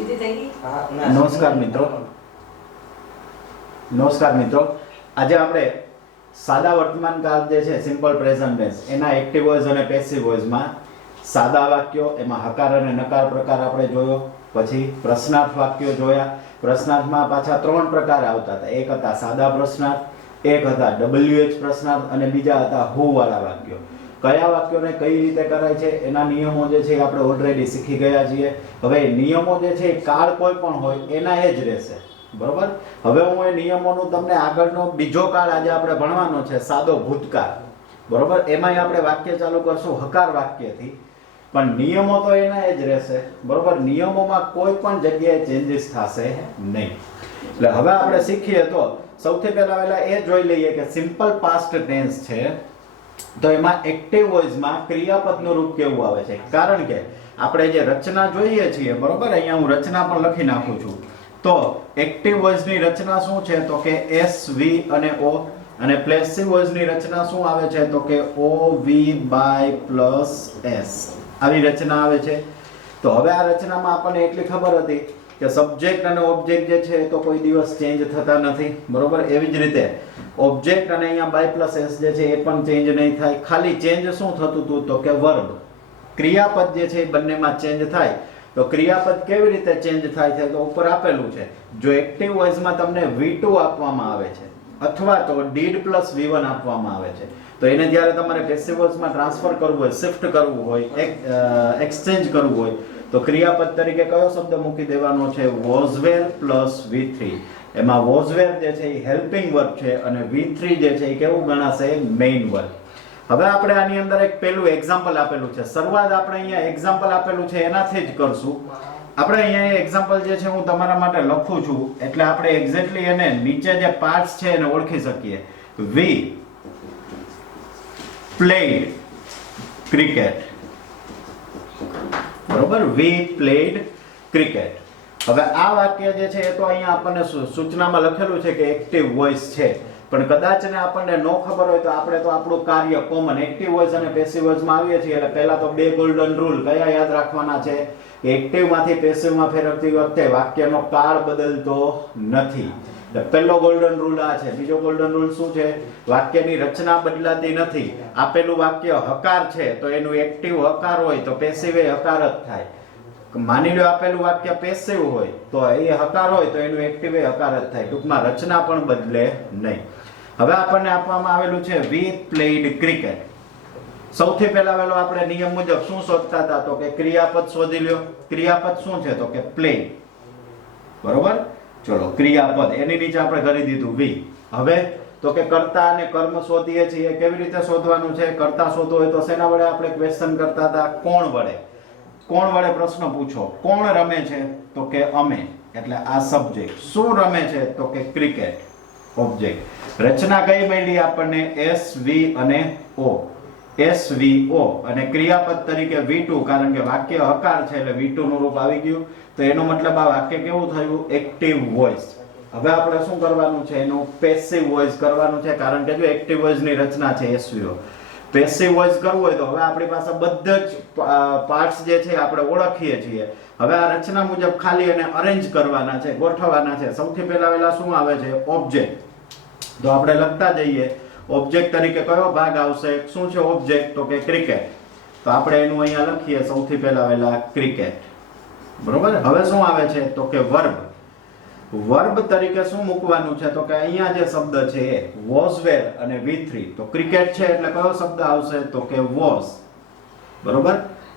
નમસ્કાર મિત્રો આજે આપણે સાદા વર્તમાન કાળ જે છે સિમ્પલ પ્રેઝન્ટ ટેન્સ એના એક્ટિવ વોઇસ અને પેસિવ વોઇસમાં સાદા વાક્યો એમાં હકાર અને નકાર પ્રકાર આપણે જોયો, પછી પ્રશ્નાર્થ વાક્યો જોયા. પ્રશ્નાર્થમાં પાછા 3 પ્રકાર આવતા હતા. એક હતા સાદા પ્રશ્નાર્થ, એક હતા WH પ્રશ્નાર્થ અને બીજા હતા હુ વાળા વાક્યો. કયા વાક્યોને કઈ રીતે કરાય છે એના નિયમો જે છે આપણે ઓલરેડી શીખી ગયા છીએ. હવે નિયમો જે છે કાળ કોઈ પણ હોય એના એ જ રહેશે, બરોબર. હવે હું એ નિયમોનું તમને આગળનો બીજો કાળ આજે આપણે ભણવાનો છે, સાદો ભૂતકાળ, બરોબર. એમાંય આપણે વાક્ય ચાલુ કરશું હકાર વાક્યથી, પણ નિયમો તો એના એ જ રહેશે, બરોબર. નિયમોમાં કોઈ પણ જગ્યાએ ચેન્જીસ થશે નહીં. એટલે હવે આપણે શીખીએ તો સૌથી પહેલા એ જોઈ લઈએ કે સિમ્પલ પાસ્ટ ટેન્સ છે તો એમાં એક્ટિવ વોઇસમાં ક્રિયાપદનું રૂપ કેવું આવે છે. કારણ કે આપણે જે રચના જોઈએ છીએ, બરોબર, અહીંયા હું રચના પણ લખી નાખું છું. તો એક્ટિવ વોઇસની રચના શું છે તો કે એસ, વી અને ઓ, અને પેસિવ વોઇસની રચના શું આવે છે તો કે ઓ, વી બાય પ્લસ એસ. આવી રચના આવે છે. તો હવે આ રચનામાં આપણને એટલી ખબર હતી કે સબ્જેક્ટ અને ઓબ્જેક્ટ જે છે તો કોઈ દિવસ ચેન્જ થતા નથી, બરોબર. એવી જ રીતે ઓબ્જેક્ટ અને અહીંયા બાય પ્લસ એસ જે છે એ પણ ચેન્જ નહીં થાય. ખાલી ચેન્જ શું થતું હતું તો કે વર્બ, ક્રિયાપદ જે છે એ બંનેમાં ચેન્જ થાય. તો ક્રિયાપદ કેવી રીતે ચેન્જ થાય છે તો ઉપર આપેલું છે. જો એક્ટિવ વોઇસમાં તમને V2 આપવામાં આવે છે અથવા તો did plus V1 આપવામાં આવે છે, તો એને જ્યારે તમારે પેસિવ વોઇસમાં ટ્રાન્સફર કરવું હોય, શિફ્ટ કરવું હોય, એક્સચેન્જ કરવું હોય તો ક્રિયાપદ તરીકે કયો શબ્દ મૂકી દેવાનો છે? was were plus V3. એમાં was were જે છે એ હેલ્પિંગ વર્બ છે અને V3 જે છે એ કેવું ગણાશે? Main verb. હવે આપણે આની અંદર એક પહેલું એક્ઝામ્પલ આપેલું છે. શરૂઆત આપણે અહીંયા એક્ઝામ્પલ આપેલું છે એનાથી જ કરશું. આપણે અહીંયા એક્ઝામ્પલ જે છે હું તમારા માટે લખું છું એટલે આપણે એક્ઝેક્ટલી એને નીચે જે પાર્ટ્સ છે એને ઓળખી શકીએ. We played cricket, બરોબર. We played cricket. હવે આ વાક્ય જે છે એ તો અહીંયા આપણને સૂચનામાં લખેલું છે કે એક્ટિવ વોઇસ છે, પણ કદાચ ને આપણને નો ખબર હોય તો આપણે તો આપણું કાર્ય કોમન એક્ટિવ વોઇસ અને પેસિવ વોઇસમાં આવીએ છીએ એટલે પહેલા તો 2 ગોલ્ડન રૂલ કયા યાદ રાખવાના છે કે એક્ટિવ માંથી પેસિવ માં ફેરવતી વખતે વાક્યનો કાળ બદલતો નથી. પહેલો ગોલ્ડન રૂલ આ છે. બીજો ગોલ્ડન રૂલ શું છે? વાક્યની રચના બદલાતી નથી. આપેલું વાક્ય હકાર છે તો એનું એક્ટિવ હકાર હોય તો પેસિવ એ હકાર જ થાય. માની લો આપેલું વાક્ય પેસિવ હોય તો એ હકાર હોય તો એનું એક્ટિવ એ હકાર જ થાય. ટૂંકમાં રચના પણ બદલે નહીં. હવે આપણને આપવામાં આવેલું છે we played cricket. સૌથી પહેલા વેલો આપણે નિયમ મુજબ શું શોધતા હતા તો કે ક્રિયાપદ શોધી લ્યો. ક્રિયાપદ શું છે તો કે play, બરોબર. ચલો ક્રિયાપદ એની નીચે આપણે કરી દીધું we. હવે તો કે કર્તા અને કર્મ શોધીએ છીએ. કેવી રીતે શોધવાનું છે? કર્તા શોધવો હોય તો શેના વડે આપણે ક્વેશ્ચન કરતા હતા? કોણ વડે. કોણ વડે પ્રશ્ન પૂછો. કોણ રમે છે તો કે અમે, એટલે આ સબ્જેક્ટ. શું રમે છે તો કે ક્રિકેટ, ઓબ્જેક્ટ. રચના કઈ મળી આપણને? એસ, વી અને ઓ. એસ, વી, ઓ અને ક્રિયાપદ તરીકે V2, કારણ કે વાક્ય હકાર છે એટલે V2 નું રૂપ આવી ગયું. તો એનો મતલબ આ વાક્ય કેવું થયું? Active voice. હવે આપણે શું કરવાનું છે? એનું પેસિવ વોઇસ કરવાનું છે, કારણ કે જો એક્ટિવ વોઇસ ની રચના છે SVO. પેસિવ વોઇસ કરવું હોય તો હવે આપણી પાસે બધા જ પાર્ટ્સ જે છે આપણે ઓળખીએ છીએ. હવે આ રચના મુજબ ખાલી એને અરેન્જ કરવાના છે, ગોઠવવાના છે. સૌથી પહેલા શું આવે છે? ઓબ્જેક્ટ. તો આપણે લખતા જઈએ. ઓબ્જેક્ટ તરીકે કયો ભાગ આવશે? શું છે ઓબ્જેક્ટ તો કે ક્રિકેટ. તો આપણે એનું અહીંયા લખીએ સૌથી પહેલા ક્રિકેટ, બરોબર. હવે શું આવે છે તો કે વર્બ. વર્બ તરીકે શું મૂકવાનું છે તો કે અહીંયા જે શબ્દ છે એ was were અને V3. તો ક્રિકેટ છે એટલે કયો શબ્દ આવશે તો કે was, બરોબર.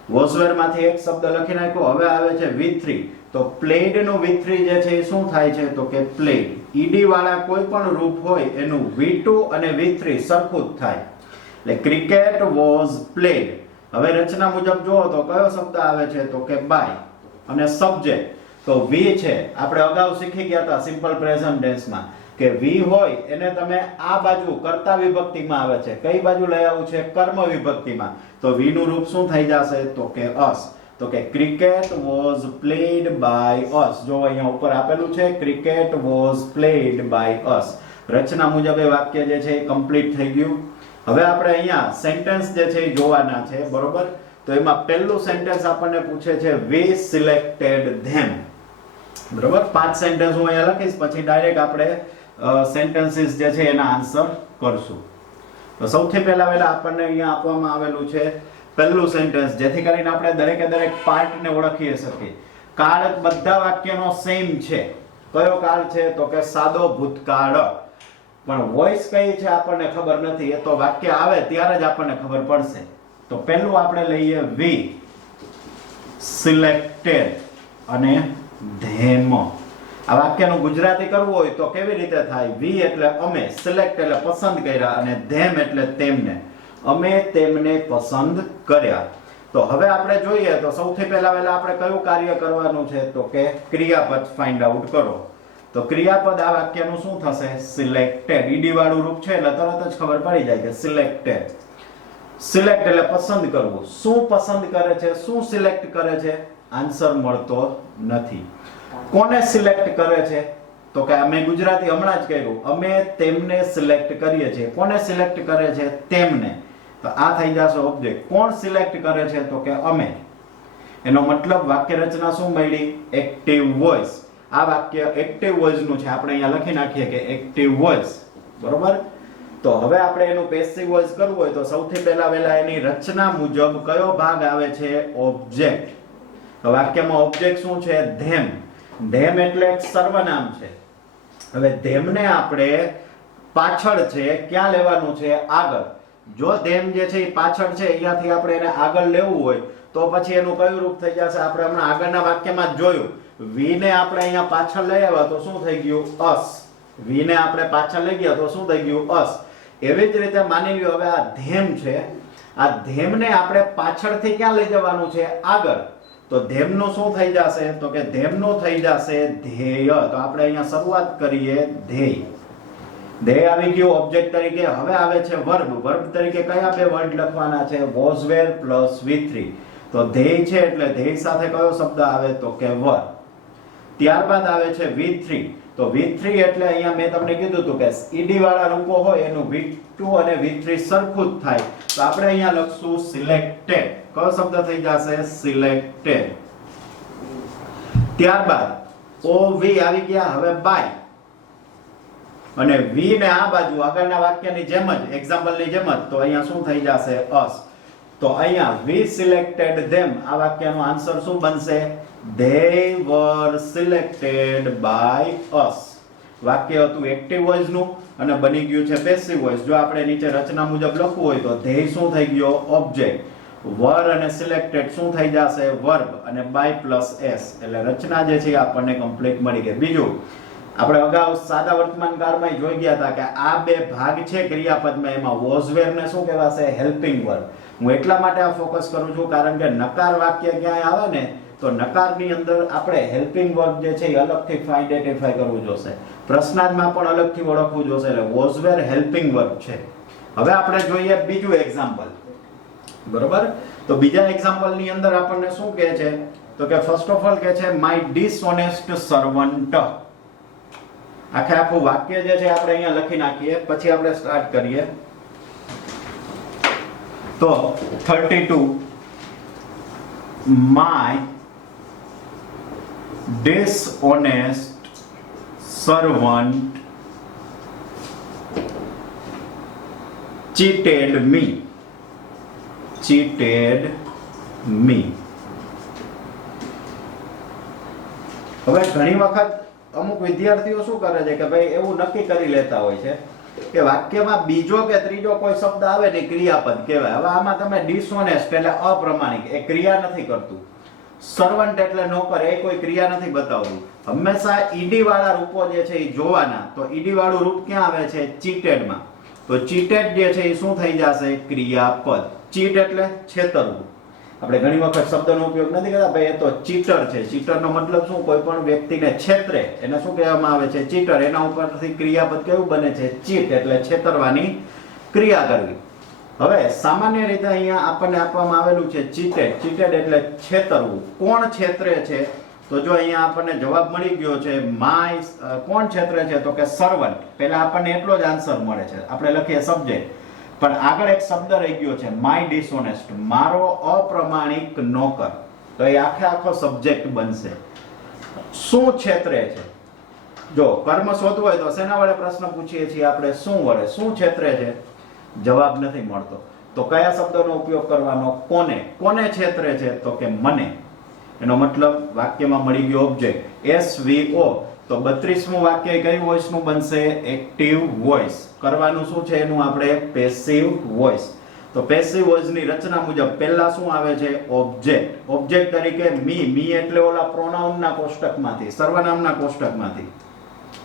was were માંથી એક શબ્દ લખી નાખ્યો. હવે આવે છે V3. તો played નું V3 જે છે એ શું થાય છે તો કે played. ed વાળા કોઈ પણ રૂપ હોય એનું V2 અને V3 સરખું જ થાય. એટલે ક્રિકેટ was played. હવે રચના મુજબ જુઓ તો કયો શબ્દ આવે છે તો કે by અને સબ્જેક્ટ. તો વી છે આપણે અગાઉ શીખી ગયા હતા સિમ્પલ પ્રેઝન્ટ ટેન્સમાં કે વી હોય એને તમે આ બાજુ કર્તા વિભક્તિમાં આવે છે. કઈ બાજુ લઈ આવું છે? કર્મ વિભક્તિમાં. તો વી નું રૂપ શું થઈ જશે તો કે us. તો કે cricket was played by us. જો અહીંયા ઉપર આપેલું છે cricket was played by us. રચના મુજબ એ વાક્ય જે છે એ કમ્પ્લીટ થઈ ગયું. હવે આપણે અહીંયા સેન્ટેન્સ જે છે એ જોવાના છે, બરોબર. તો એમાં પહેલું સેન્ટેન્સ આપણને પૂછે છે we selected them. બરાબર, 5 સેન્ટેન્સ હું અહીંયા લખીશ, પછી ડાયરેક્ટ આપણે સેન્ટેન્સીસ જે છે એના આન્સર કરશું. તો સૌથી પહેલા આપણને અહીંયા આપવામાં આવેલું છે પહેલું સેન્ટેન્સ, જેથી કરીને આપણે દરેકે દરેક પાર્ટને ઓળખી શકીએ. કાળ બધા વાક્યનો સેમ છે. કયો કાળ છે? તો કે સાદો ભૂતકાળ. પણ વોઇસ કઈ છે આપણને ખબર નથી, એ તો વાક્ય આવે ત્યારે જ આપણને ખબર પડશે. તો પહેલું આપણે લઈએ વી સિલેક્ટેડ અને ધેમ. આ વાક્યનું ગુજરાતી કરવું હોય તો કેવી રીતે થાય? વી એટલે અમે, સિલેક્ટ એટલે પસંદ કર્યા, અને ધેમ એટલે તેમને. અમે તેમને પસંદ કર્યા. તો હવે આપણે જોઈએ તો સૌથી પહેલા આપણે કયું કાર્ય કરવાનું છે? તો કે ક્રિયાપદ ફાઇન્ડ આઉટ કરો. તો ક્રિયાપદ આ વાક્યનું શું થશે? સિલેક્ટેડ. ઈડી વાળું રૂપ છે એટલે તરત જ ખબર પડી જાય કે સિલેક્ટેડ. સિલેક્ટ એટલે પસંદ કરવું. શું પસંદ કરે છે? શું સિલેક્ટ કરે છે? આન્સર મળતો નથી. કોને સિલેક્ટ કરે છે? તો કે અમે ગુજરાતી હમણાં જ કર્યું, અમે તેમને સિલેક્ટ કરીએ છીએ. કોને સિલેક્ટ કરે છે? તેમને. તો આ થઈ જશે ઓબ્જેક્ટ. કોણ સિલેક્ટ કરે છે? તો કે અમે. એનો મતલબ વાક્ય રચના શું મળી? Active voice. આ વાક્ય એક્ટિવ વોઇસ નું છે. આપણે અહીંયા લખી નાખીએ કે એક્ટિવ વોઇસ. બરોબર. તો હવે આપણે એનું પેસિવ વોઇસ કરવું હોય તો સૌથી પહેલા એની રચના મુજબ કયો ભાગ આવે છે? ઓબ્જેક્ટ. તો વાક્યમાં ઓબ્જેક્ટ શું છે? ધેમ. ધેમ એટલે એક સર્વનામ છે. હવે ધેમને આપણે પાછળ છે, ક્યાં લેવાનું છે? આગળ. જો ધેમ જે છે એ પાછળ છે, અહીંયાથી આપણે એને આગળ લેવું હોય તો પછી એનું કયું રૂપ થઈ જશે? આપણે હમણાં આગળના વાક્યમાં જ જોયું. વી ને આપણે અહીંયા પાછળ લઈ આવ્યા તો શું થઈ ગયું? અસ. વી ને આપણે પાછળ લઈ ગયા તો શું થઈ ગયું? અસ. એવી જ રીતે માની લ્યો હવે આ ધેમ છે, આ ધેમને આપણે પાછળથી ક્યાં લઈ જવાનું છે? આગળ. તો ધેમનું શું થઈ જશે? તો કે ધેમનું થઈ જશે ધ્યેય. તો આપણે અહીંયા શરૂઆત કરીએ ધ્યેય. ધ્યેય આવી ગયું ઓબ્જેક્ટ તરીકે. હવે આવે છે વર્બ. વર્બ તરીકે કયા બે વર્ડ લખવાના છે? Was wear plus V3. તો ધ્યેય છે એટલે ધ્યેય સાથે કયો શબ્દ આવે? તો કે વર. ત્યારબાદ આવે છે V3. તો V3 એટલે અહીંયા મેં તમને કીધું હતું કે ઈડી વાળા રૂપો હોય એનું V2 અને V3 સરખું જ થાય. તો આપણે અહીંયા લખશું સિલેક્ટેડ. કયો શબ્દ થઈ જશે? સિલેક્ટેડ. ત્યારબાદ OV આવી ગયા. હવે બાય અને V ને આ બાજુ આગળના વાક્યની જેમ જ, એક્ઝામ્પલની જેમ જ, તો અહીંયા શું થઈ જશે? અસ. તો અહીંયા we selected them. આ વાક્યનો આન્સર શું બનશે? They were selected by us. વાક્ય હતું એક્ટિવ વોઇસ નું અને બની ગયું છે પેસિવ વોઇસ. જો આપણે નીચે રચના મુજબ લખવું હોય તો they શું થઈ ગયો? ઓબ્જેક્ટ. were અને selected શું થઈ જશે? વર્બ. અને by પ્લસ s. એટલે રચના જે છે આપણને કમ્પ્લીટ મળી ગઈ. બીજું આપણે અગાઉ સાદા વર્તમાન કાળમાં જોઈ ગયા હતા કે આ બે ભાગ છે ક્રિયાપદમાં, એમાં વોઝ વેર ને શું કહેવાશે? Helping verb. હું એટલા માટે આ ફોકસ કરું છું કારણ કે નકાર વાક્ય ક્યાંય આવે ને તો નકારની અંદર આપણે હેલ્પિંગ વર્બ જે છે એ અલગથી આઈડેન્ટિફાઈ કરવું જોશે. પ્રશ્નાર્થમાં પણ અલગથી ઓળખવું જોશે. એટલે વોઝ વેર હેલ્પિંગ વર્બ છે. હવે આપણે જોઈએ બીજું એક્ઝામ્પલ. બરોબર. તો બીજા એક્ઝામ્પલ ની અંદર આપણને શું કહે છે? તો કે ફર્સ્ટ ઓફ ઓલ કહે છે માય ડિસઓનેસ્ટ સર્વન્ટ. આખે આખું વાક્ય જે છે આપણે અહીંયા લખી નાખીએ, પછી આપણે સ્ટાર્ટ કરીએ. તો 32 my dishonest servant cheated me. હવે ઘણી વખત અમુક વિદ્યાર્થીઓ શું કરે છે કે ભાઈ એવું નક્કી કરી લેતા હોય છે કે વાક્યમાં બીજો કે ત્રીજો કોઈ શબ્દ આવે ને ક્રિયાપદ કહેવાય. હવે આમાં તમે ડિસઓનેસ્ટ એટલે અપ્રમાણિક, એ ક્રિયા નથી કરતું. સર્વન્ટ એટલે નોકર, એ કોઈ ક્રિયા નથી બતાવતું. હંમેશા ઈડી વાળા રૂપો જે છે એ જોવાના. તો ઈડી વાળું રૂપ ક્યાં આવે છે? ચીટેડ માં. તો ચીટેડ જે છે એ શું થઈ જશે? ક્રિયાપદ. ચીટ એટલે છેતરવું. આપણે ઘણી વખત શબ્દનો ઉપયોગ નથી કરતા, ભાઈ એ તો ચીટર છે. ચીટરનો મતલબ શું? કોઈ પણ વ્યક્તિને છેતરે એને શું કહેવામાં આવે છે? ચીટર. એના ઉપરથી ક્રિયાપદ કેવું બને છે? ચીટ એટલે છેતરવાની ક્રિયા કરવી. હવે સામાન્ય રીતે અહીંયા આપણને આપવામાં આવેલું છે ચીટેડ. ચીટેડ એટલે છેતરવું. કોણ છેતરે છે? તો જો અહીંયા આપણને જવાબ મળી ગયો છે માય. કોણ છેતરે છે? તો કે સર્વન્ટ. પહેલા આપણને એટલો જ આન્સર મળે છે. આપણે લખીએ સબ્જેક્ટ, પણ આગળ એક શબ્દ રહી ગયો છે માય ડિસઓનેસ્ટ, મારો અપ્રમાણિક નોકર. તો એ આખે આખો સબ્જેક્ટ બનશે. શું છેતરે છે? જો કર્મ શોધવું હોય તો શેના વડે પ્રશ્ન પૂછીએ છીએ આપણે? શું વડે. શું છેતરે છે? જવાબ નથી મળતો. તો કયા શબ્દનો ઉપયોગ કરવાનો? કોને. કોને છેતરે છે? તો કે મને. એનો મતલબ વાક્યમાં મળી ગયો ઓબ્જેક્ટ SVO. તો 32મું વાક્ય કઈ વોઇસ નું બનશે? Active voice. કરવાનું શું છે એનું? આપણે પેસિવ વોઇસ. તો પેસિવ વોઇસ ની રચના મુજબ પહેલા શું આવે છે? ઓબ્જેક્ટ. ઓબ્જેક્ટ તરીકે મી. મી એટલે ઓલા પ્રોનાઉન ના કોષ્ટકમાંથી, સર્વનામના કોષ્ટકમાંથી.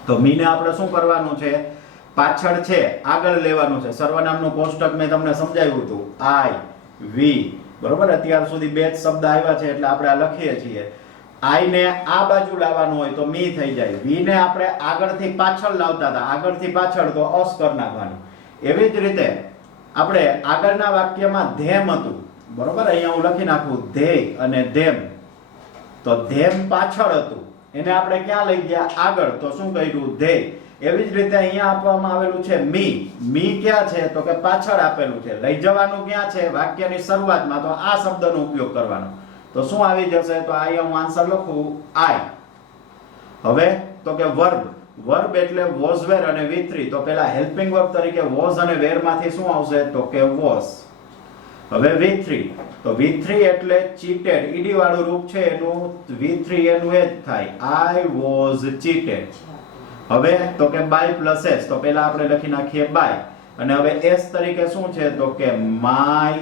તો મી ને આપણે શું કરવાનું છે? પાછળ છે, આગળ લેવાનું છે. સર્વનામનું કોષ્ટક મેં તમને સમજાવ્યું હતું. આઈ, વી, બરોબર. અત્યાર સુધી બે જ શબ્દ આવ્યા છે એટલે આપણે આ લખીએ છીએ. આઈ ને આ બાજુ લાવવાનું હોય તો મી થઈ જાય. વી ને આપણે આગળથી પાછળ લાવતા હતા, આગળથી પાછળ તો અસ કરી નાખવાનું. એવી જ રીતે આપણે આગળના વાક્યમાં ધેમ હતું, બરોબર. અહીંયા હું લખી નાખું ધેય અને ધેમ. તો ધેમ પાછળ હતું, એને આપણે ક્યાં લઈ ગયા? આગળ. તો શું કર્યું? ધેય. એવી જ રીતે અહીંયા આપવામાં આવેલું છે મી. મી ક્યાં છે? તો કે પાછળ આપેલું છે. લઈ જવાનું ક્યાં છે? વાક્યની શરૂઆતમાં. તો આ શબ્દનો ઉપયોગ કરવાનો. તો શું આવી જશે? તો અહીંયા હું આન્સર લખું આઈ. હવે તો કે વર્બ. વર્બ એટલે વોઝ વેર અને V3. તો પેલા હેલ્પિંગ વર્બ તરીકે વોઝ અને વેર માંથી શું આવશે? તો કે વોઝ. હવે V3. તો V3 એટલે ચીટેડ. ઈડી વાળું રૂપ છે એનું V3 એનું એ જ થાય. I was cheated. હવે તો કે બાય પ્લસ s. તો પહેલા આપણે લખી નાખીએ બાય. અને હવે s તરીકે શું છે? તો કે માય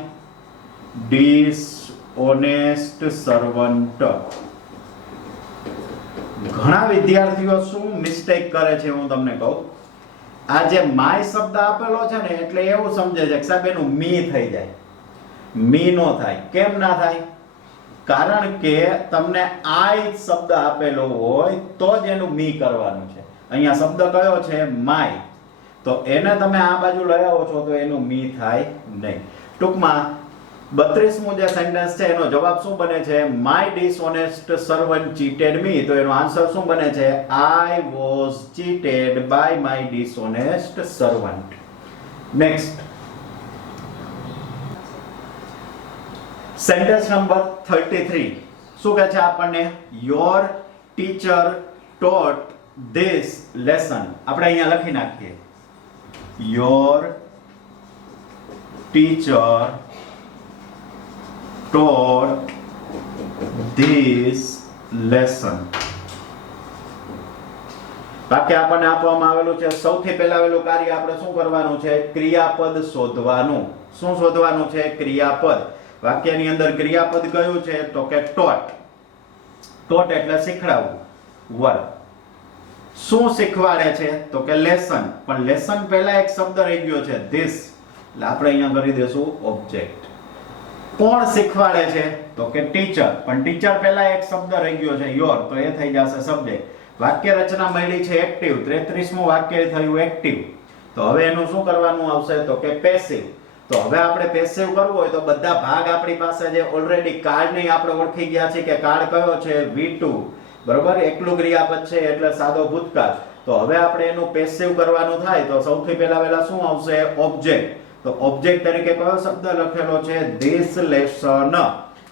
ડિસઓનેસ્ટ સર્વન્ટ. ઘણા વિદ્યાર્થીઓ શું મિસ્ટેક કરે છે હું તમને કહું. આ જે માય શબ્દ આપેલો છે ને એટલે એવું સમજે છે કે સાહેબ એનું મી થઈ જાય. મી નો થાય. કેમ ના થાય? કારણ કે તમને આઈ શબ્દ આપેલો હોય તો જ એનું મી કરવાનું છે. અહીંયા શબ્દ કયો છે? માય. તો એને તમે આ બાજુ લઈ આવો છો તો એનું મી થાય નહીં. ટૂંકમાં 32મું જે સેન્ટેન્સ છે એનો જવાબ શું બને છે? My dishonest servant cheated me. તો એનો આન્સર શું બને છે? I was cheated by my dishonest servant. Next sentence number 33 શું કહે છે આપણને? Your teacher taught this lesson. આપણે અહીંયા લખી નાખીએ your teacher taught this lesson. વાક્ય આપણને આપવામાં આવેલું છે. સૌથી પહેલા આવેલું કાર્ય આપણે શું કરવાનું છે? ક્રિયાપદ શોધવાનું. શું શોધવાનું છે? ક્રિયાપદ. વાક્યની અંદર ક્રિયાપદ કયું છે? તો કે taught. taught એટલે શીખડાવવું. વર્બ. શું શીખવાડે છે? તો કે લેસન. પણ લેસન પહેલા એક શબ્દ રહી ગયો છે ધીસ. એટલે આપણે અહીંયા કરી દેશું ઓબ્જેક્ટ. કોણ શીખવાડે છે? તો કે ટીચર. પણ ટીચર પહેલા એક શબ્દ રહી ગયો છે યોર. તો એ થઈ જશે સબ્જેક્ટ. વાક્ય રચના મળી છે એક્ટિવ. 33મું વાક્ય થયું એક્ટિવ. તો હવે એનું શું કરવાનું આવશે? તો કે પેસિવ. તો હવે આપણે પેસિવ કરવું હોય તો બધા ભાગ આપણી પાસે જે ઓલરેડી કાર્ડની આપણે ઓળખી ગયા છે કે કાર્ડ કયો છે? V2. બરોબર. એકલું ક્રિયાપદ છે એટલે સાદો ભૂતકાળ. તો હવે આપણે એનું પેસિવ કરવાનું થાય તો સૌથી પહેલા શું આવશે? ઓબ્જેક્ટ. તો ઓબ્જેક્ટ તરીકે કયો શબ્દ લખેલો છે? This lesson.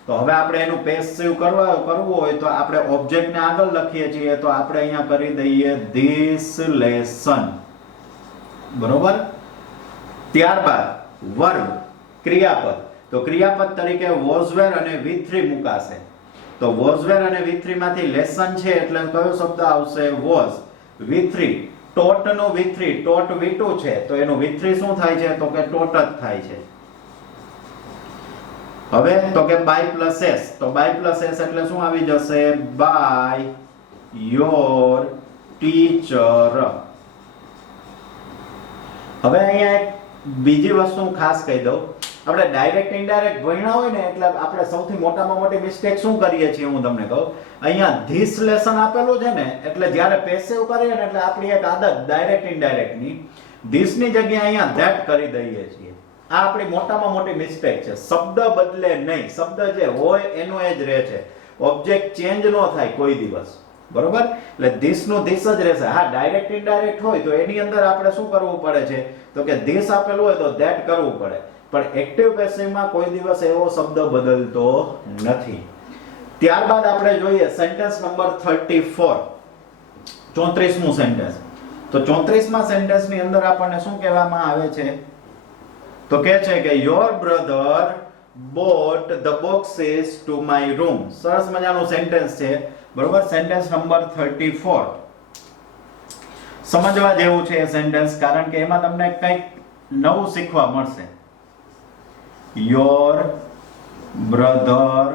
તો હવે આપણે એનું પેસિવ કરવું હોય તો આપણે ઓબ્જેક્ટ ને આગળ લખીએ છીએ તો આપણે અહીંયા કરી દઈએ ધીસ લેસન. બરોબર. ત્યારબાદ વર્બ ક્રિયાપદ. તો ક્રિયાપદ તરીકે was were અને V3 મુકાશે. તો was were અને V3 માંથી લેસન છે એટલે કયો શબ્દ આવશે? was. V3 taught no V3 taught V2 છે તો એનું V3 શું થાય છે? તો કે taught જ થાય છે. હવે તો કે by plus s. તો by plus s એટલે શું આવી જશે? by your teacher. હવે અહીંયા એક બીજી વસ્તુ ખાસ કહી દઉં. આપણે ડાયરેક્ટ ઇનડાયરેક્ટ ભણ્યા હોય ને એટલે આપણે સૌથી મોટામાં મોટી મિસ્ટેક શું કરીએ છીએ હું તમને કહું. અહીંયા ધીસ લેસન આપેલું છે ને એટલે જ્યારે પેસિવ કરીએ ને એટલે આપણી એક આદત ડાયરેક્ટ ઇનડાયરેક્ટ ની ધીસ ની જગ્યાએ અહીંયા ધેટ કરી દઈએ છીએ. આ આપણી મોટામાં મોટી મિસ્ટેક છે. શબ્દ બદલે નહીં. શબ્દ જે હોય એનો એ જ રહે છે. ઓબ્જેક્ટ ચેન્જ ન થાય કોઈ દિવસ. બરોબર. એટલે ધીસ નું ધીસ જ રહેશે. હા ડાયરેક્ટ ઇનડાયરેક્ટ હોય તો એની અંદર આપણે શું કરવું પડે છે? તો કે ધીસ આપેલું હોય તો ધેટ કરવું પડે. પણ એક્ટિવ પેસિવમાં કોઈ દિવસ એવો શબ્દ બદલતો નથી. ત્યારબાદ આપણે જોઈએ સેન્ટેન્સ નંબર 34, 34મું સેન્ટેન્સ. તો 34માં સેન્ટેન્સની અંદર આપણને શું કહેવામાં આવે છે? તો કહે છે કે your brother bought the boxes to my room. સરસ મજાનું સેન્ટેન્સ છે, બરોબર. સેન્ટેન્સ નંબર 34 સમજવા જેવું છે એ સેન્ટેન્સ, કારણ કે એમાં તમને કંઈક નવું શીખવા મળશે. Your brother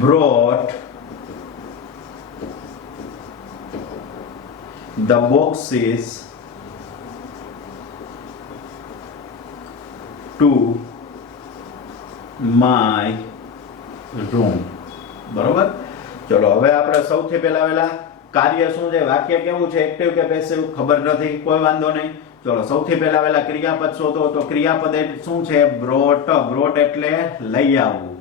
brought the boxes to my room. બરોબર. ચલો હવે આપણે સૌથી પહેલા કાર્ય શું છે, વાક્ય કેવું છે, એક્ટિવ કે પેસિવ ખબર નથી, કોઈ વાંધો નહીં. ચલો સૌથી પહેલા ક્રિયાપદ શોધો. તો ક્રિયાપદ શું છે? brought. brought એટલે લઈ આવવું.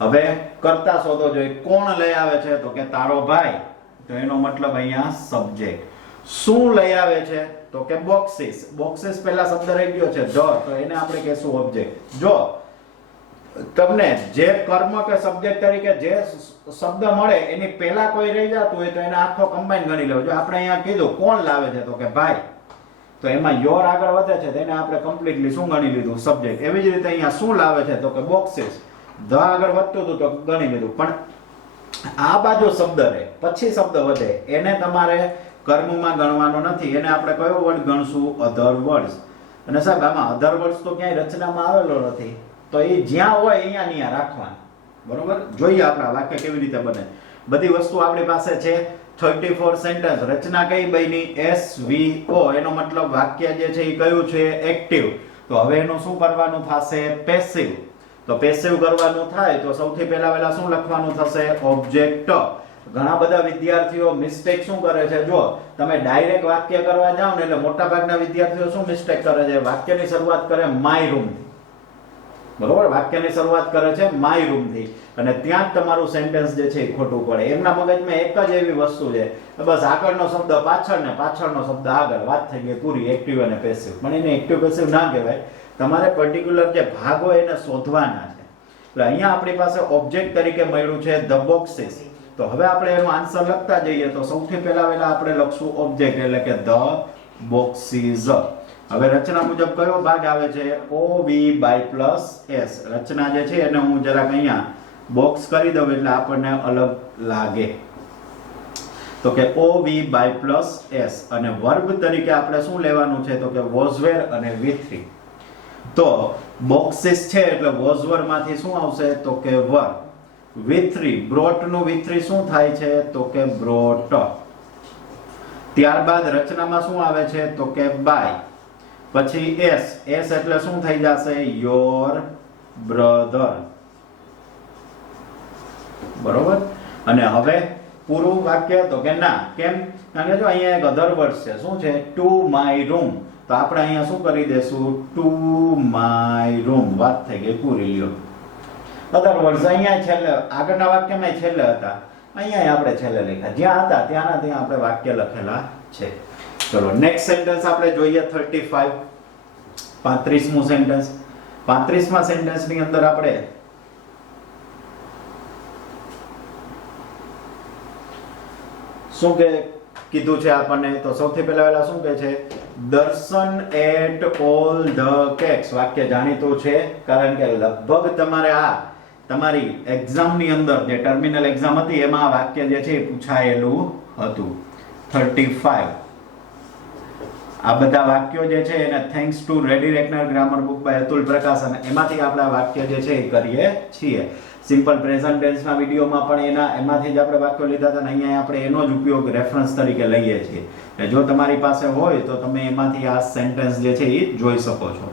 હવે કર્તા શોધો જોઈએ. કોણ લઈ આવે છે? તો કે તારો ભાઈ. તો એનો મતલબ અહીંયા સબ્જેક્ટ. શું લઈ આવે છે? તો કે બોક્સિસ. બોક્સિસ પહેલા શબ્દ રહી ગયો છે ધ, તો એને આપણે કહેશું ઓબ્જેક્ટ. જો તમને જે કર્મ કે સબ્જેક્ટ તરીકે જે શબ્દ મળે એની પહેલા કોઈ રહી જતું હોય તો એને આખો કમ્બાઈન ગણી લેવો. જો આપણે અહીંયા કીધું કોણ લાવે છે, તો કે ભાઈ, તો એમાં યોર આગળ વધે છે, તેને આપણે કમ્પ્લીટલી શું ગણી લીધું? સબ્જેક્ટ. એવી જ રીતે અહીંયા શું લાવે છે? તો કે બોક્સિસ. ધ આગળ વધતું હતું તો ગણી લીધું. પણ આ બાજુ શબ્દ રહે, પછી શબ્દ વધે, એને તમારે કર્મમાં ગણવાનો નથી. એને આપણે કયો વર્ડ ગણશું? અધર વર્ડ્સ. અને સાહેબ આમાં અધર વર્ડ્સ તો ક્યાંય રચનામાં આવેલો નથી, તો એ જ્યાં હોય અહીંયા રાખવાના. બરોબર. જોઈએ આપણા વાક્ય કેવી રીતે બને. બધી વસ્તુ આપણી પાસે છે. 34 સેન્ટેન્સ. રચના કઈ બની? SVO. એનો મતલબ વાક્ય જે છે એ કયું છે? એક્ટિવ. તો હવે એનું શું કરવાનું થશે? પેસિવ. તો પેસિવ કરવાનું થાય તો સૌથી પહેલા શું લખવાનું થશે? ઓબ્જેક્ટ. ઘણા બધા વિદ્યાર્થીઓ મિસ્ટેક શું કરે છે? જો તમે ડાયરેક્ટ વાક્ય કરવા જાઓ ને એટલે મોટા ભાગના વિદ્યાર્થીઓ શું મિસ્ટેક કરે છે? વાક્યની શરૂઆત કરે માય રૂમ થી. બરોબર. વાક્યની શરૂઆત કરે છે માય રૂમ થી, અને ત્યાં જ તમારું સેન્ટેન્સ જે છે એ ખોટું પડે. એમના મગજમાં એક જ એવી વસ્તુ છે, બસ આગળનો શબ્દ પાછળ ને પાછળનો શબ્દ આગળ, વાત થઈ ગઈ પૂરી. એક્ટિવ અને પેસિવ. પણ એને એક્ટિવ પેસિવ ના કહેવાય. તમારે પર્ટિક્યુલર જે ભાગ હોય એને શોધવાના છે. એટલે અહીંયા આપણી પાસે ઓબ્જેક્ટ તરીકે મળ્યું છે ધ બોક્સિસ. તો હવે આપણે એનો આન્સર લખતા જઈએ. તો સૌથી પહેલા આપણે લખશું ઓબ્જેક્ટ, એટલે કે ધ બોક્સિસ. હવે રચના મુજબ કયો ભાગ આવે છે? OV/S. રચના જે છે એને હું જરાક અહીંયા બોક્સ કરી દઉં એટલે આપણને અલગ લાગે. તો કે OV/S. અને વર્બ તરીકે આપણે શું લેવાનું છે? તો કે was were અને V3. તો બોક્સિસ છે એટલે was were માંથી શું આવશે? તો કે were. V3 brought નું V3 શું થાય છે? તો કે brought. ત્યારબાદ રચનામાં શું આવે છે? તો કે by. પછી S. S એટલે શું થઈ જશે? Your brother. બરોબર. અને હવે પૂરું વાક્ય? તો કે ના. કેમ? કારણ કે જો અહીંયા એક અધર વર્ડ છે. શું છે? To my room. તો આપણે અહીંયા શું કરી દેશું? To my room. વાત થઈ ગઈ પૂરી. લ્યો. અધર વર્ડ્સ અહીંયા છેલ્લે, આગળના વાક્યમાં છેલ્લે હતા, અહીંયા આપણે છેલ્લે લખ્યા. જ્યાં હતા ત્યાં આપણે વાક્ય લખેલા છે. ચલો નેક્સ્ટ સેન્ટેન્સ આપણે જોઈએ. 35, 35મું સેન્ટેન્સ. 35માં સેન્ટેન્સની અંદર આપણે શું કે કીધું છે આપણને? તો સૌથી પહેલા શું કહે છે? દર્શન એટ ઓલ ધ કેક્સ. વાક્ય જાણીતું છે, કારણ કે લગભગ તમારે આ તમારી એક્ઝામની અંદર જે ટર્મિનલ એક્ઝામ હતી એમાં આ વાક્ય જે છે એ પૂછાયેલું હતું. 35. આ બધા વાક્યો જે છે એને thanks to ready reckoner grammar book by Atul Prakash, અને એમાંથી આપણે આ વાક્ય જે છે એ કરીએ છીએ. સિમ્પલ પ્રેઝન્ટ ટેન્સના વિડીયોમાં પણ એમાંથી જ આપણે વાક્યો લીધા હતા, અને અહીંયા આપણે એનો જ ઉપયોગ રેફરન્સ તરીકે લઈએ છીએ. જો તમારી પાસે હોય તો તમે એમાંથી આ સેન્ટેન્સ જે છે એ જોઈ શકો છો.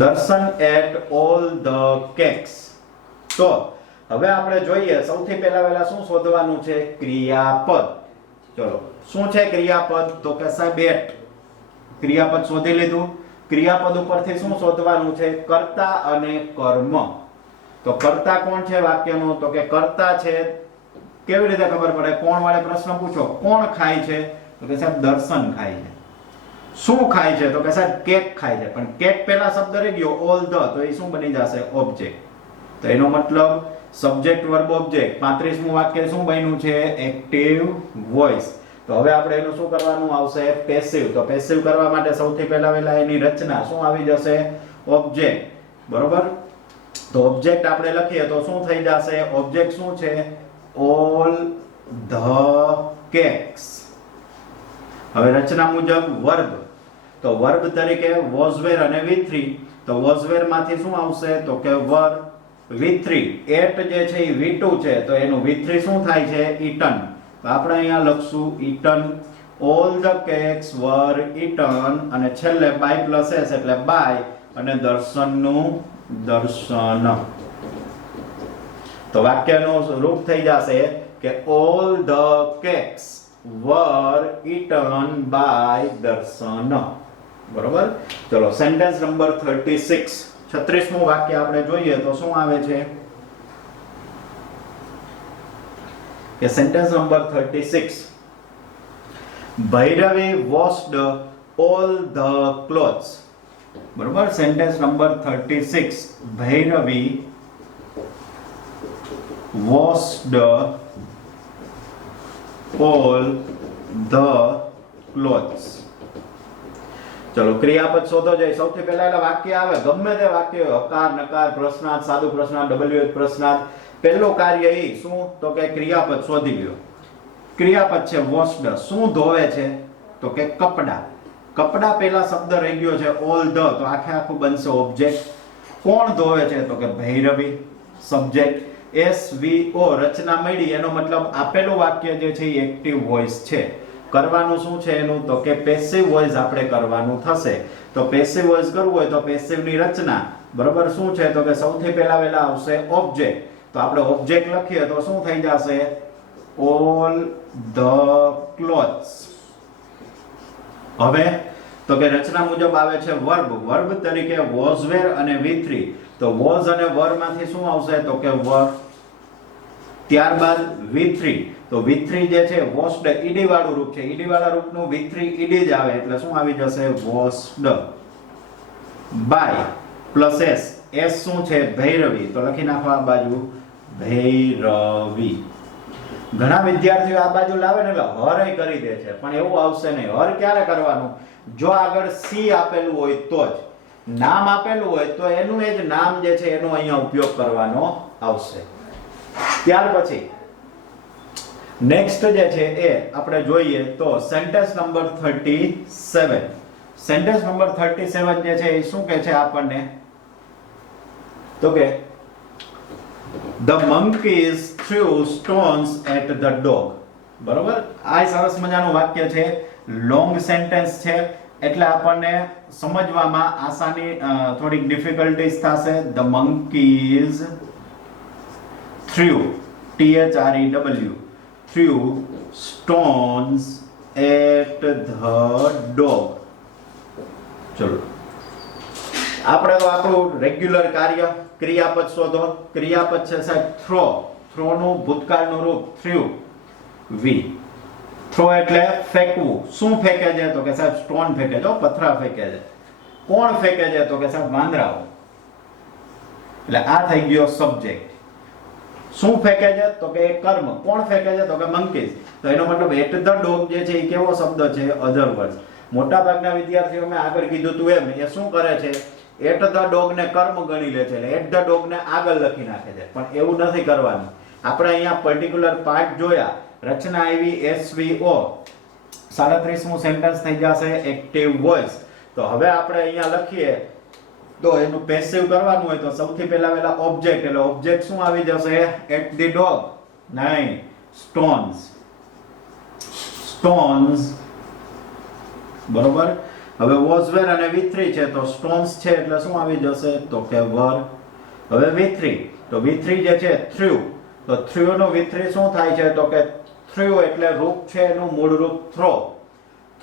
દર્શન એટ ઓલ ધ કેક્સ. તો હવે આપણે જોઈએ સૌથી પહેલા શું શોધવાનું છે? ક્રિયાપદ. ચલો શું છે ક્રિયાપદ? તો કે સાહેબ એટ. ક્રિયાપદ શોધી લીધું. ક્રિયાપદ ઉપરથી શું શોધવાનું છે? કર્તા અને કર્મ. તો કર્તા કોણ છે વાક્યનો? તો કે કર્તા છે. કેવી રીતે ખબર પડે? કોણ વાળે પ્રશ્ન પૂછો. કોણ ખાય છે? તો કે સાહેબ દર્શન ખાય છે. શું ખાય છે તો કે સાહેબ કેક ખાય છે, પણ કેક પહેલા શબ્દ રહી ગયો ઓલ ધ, તો એ શું બની જશે ઓબ્જેક્ટ. તો એનો મતલબ સબ્જેક્ટ વર્બ ઓબ્જેક્ટ. 35મું વાક્ય શું બન્યું છે એક્ટિવ વોઇસ. તો હવે આપણે એનું શું કરવાનું આવશે પેસિવ. તો પેસિવ કરવા માટે સૌથી પહેલા એની રચના શું આવી જશે ઓબ્જેક્ટ. બરોબર. તો ઓબ્જેક્ટ આપણે લખીએ તો શું થઈ જશે ઓબ્જેક્ટ શું છે ઓલ ધ કેક્સ. હવે રચના મુજબ વર્બ. તો વર્બ તરીકે was were અને V3. તો was were માંથી શું આવશે તો કે were. V3 ate જે છે એ V2 છે, તો એનું V3 શું થાય છે eaten. તો આપણે અહીંયા લખશું eaten. all the cakes were eaten અને છેલ્લે by plus s એટલે by અને દર્શનનું દર્શન. તો વાક્યનું રૂપ થઈ જશે કે all the cakes were eaten by દર્શન. બરોબર. ચલો સેન્ટેન્સ નંબર 36. 36મું વાક્ય આપણે જોઈએ તો શું આવે છે કે sentence number 36. Bhairavi washed all the clothes. બરોબર. Sentence number 36. Bhairavi washed all the clothes. ચલો ક્રિયાપદ શોધો. જાય સૌથી પહેલા એટલે વાક્ય આવે ગમે તે વાક્ય હોય, હકાર નકાર પ્રશ્નાર્થ સાદું પ્રશ્નાર્થ WH પ્રશ્નાર્થ. પહેલું કાર્ય ઈ શું તો કે ક્રિયાપદ શોધી લ્યો. ક્રિયાપદ છે washed. શું ધોવે છે તો કે કપડા. કપડા પહેલા શબ્દ રહી ગયો છે all the, તો આખે આખું બનશે ઓબ્જેક્ટ. કોણ ધોવે છે તો કે ભૈરવી સબ્જેક્ટ. SVO રચના મળી એનો મતલબ આપેલું વાક્ય જે છે એ એક્ટિવ વોઇસ છે. કરવાનું શું છે એનું તો કે પેસિવ વોઇસ આપણે કરવાનું થશે. તો પેસિવ વોઇસ કરવું હોય તો પેસિવ ની રચના બરોબર શું છે તો કે સૌથી પહેલા આવશે ઓબ્જેક્ટ. તો આપણે ઓબ્જેક્ટ લખીએ તો શું થઈ જશે all the clothes. હવે તો કે રચના મુજબ આવે છે વર્બ. વર્બ તરીકે was were અને V3. તો was અને were માંથી શું આવશે તો કે were. ત્યારબાદ V3. તો V3 જે છે washed ed વાળું રૂપ છે. ed વાળા રૂપનું V3 ed જ આવે એટલે શું આવી જશે washed. by plus s. s શું છે ભૈરવી. તો લખી નાખો આ બાજુ ભૈરવી. ઘણા વિદ્યાર્થીઓ આ બાજુ લાવે ને એટલે હર કરી દે છે, પણ એવું આવશે નહીં. હર ક્યારે કરવાનું જો આગળ c આપેલું હોય તો જ. નામ આપેલું હોય તો એનું એ જ નામ જે છે એનો અહીંયા ઉપયોગ કરવાનો આવશે. ત્યાર પછી નેક્સ્ટ જે છે એ આપણે જોઈએ તો સેન્ટેન્સ નંબર 37. સેન્ટેન્સ નંબર 37 જે છે એ શું કહે છે આપણને તો કે the monkeys threw stones at the dog. બરોબર. આ સરસ મજાનું વાક્ય છે. લોંગ સેન્ટેન્સ છે એટલે આપણને સમજવામાં આસાની થોડીક ડિફિકલ્ટીઝ થશે. the monkeys threw THREW threw stones at the dog. ચલો આપણે તો આપણું રેગ્યુલર કાર્ય ક્રિયાપદ શોધો. ક્રિયાપદ છે સાહેબ થ્રો. થ્રો નું ભૂતકાળનું રૂપ threw V. થ્રો એટલે ફેંકવું. શું ફેંકે છે તો કે સાહેબ સ્ટોન ફેંકે છે, પથરા ફેંકે છે. કોણ ફેંકે છે તો કે સાહેબ વાંદરાઓ. એટલે આ થઈ ગયો સબ્જેક્ટ. શું ફેંકે છે તો કે કર્મ. કોણ ફેંકે છે તો કે મંકીઝ. તો એનો મતલબ એટ ધ ડોગ જે છે એ કેવો શબ્દ છે અધર વર્ડ. મોટા ભાગના વિદ્યાર્થીઓ મેં આગળ કીધું તું એમ એ શું કરે છે એટ ધ ડોગ ને કર્મ ગણી લે છે એટલે એટ ધ ડોગ ને આગળ લખી નાખે છે, પણ એવું નથી કરવાનું. આપણે અહીંયા પર્ટિક્યુલર પાર્ટ જોયા. રચના આવી SVO. 37મું સેન્ટેન્સ થઈ જશે એક્ટિવ વોઇસ. તો હવે આપણે અહીંયા લખીએ તો એનું પેસિવ કરવાનું હોય તો સૌથી પહેલા ઓબ્જેક્ટ. એટલે ઓબ્જેક્ટ શું આવી જશે એટ ધી ડોગ. નહીં, સ્ટોન્સ. સ્ટોન્સ. બરોબર. હવે was were અને V3 છે તો સ્ટોન્સ છે એટલે શું આવી જશે તો કે were. હવે V3. તો V3 જે છે threw. તો threw નો V3 શું થાય છે તો કે threw એટલે રૂપ છે એનું મૂળ રૂપ throw.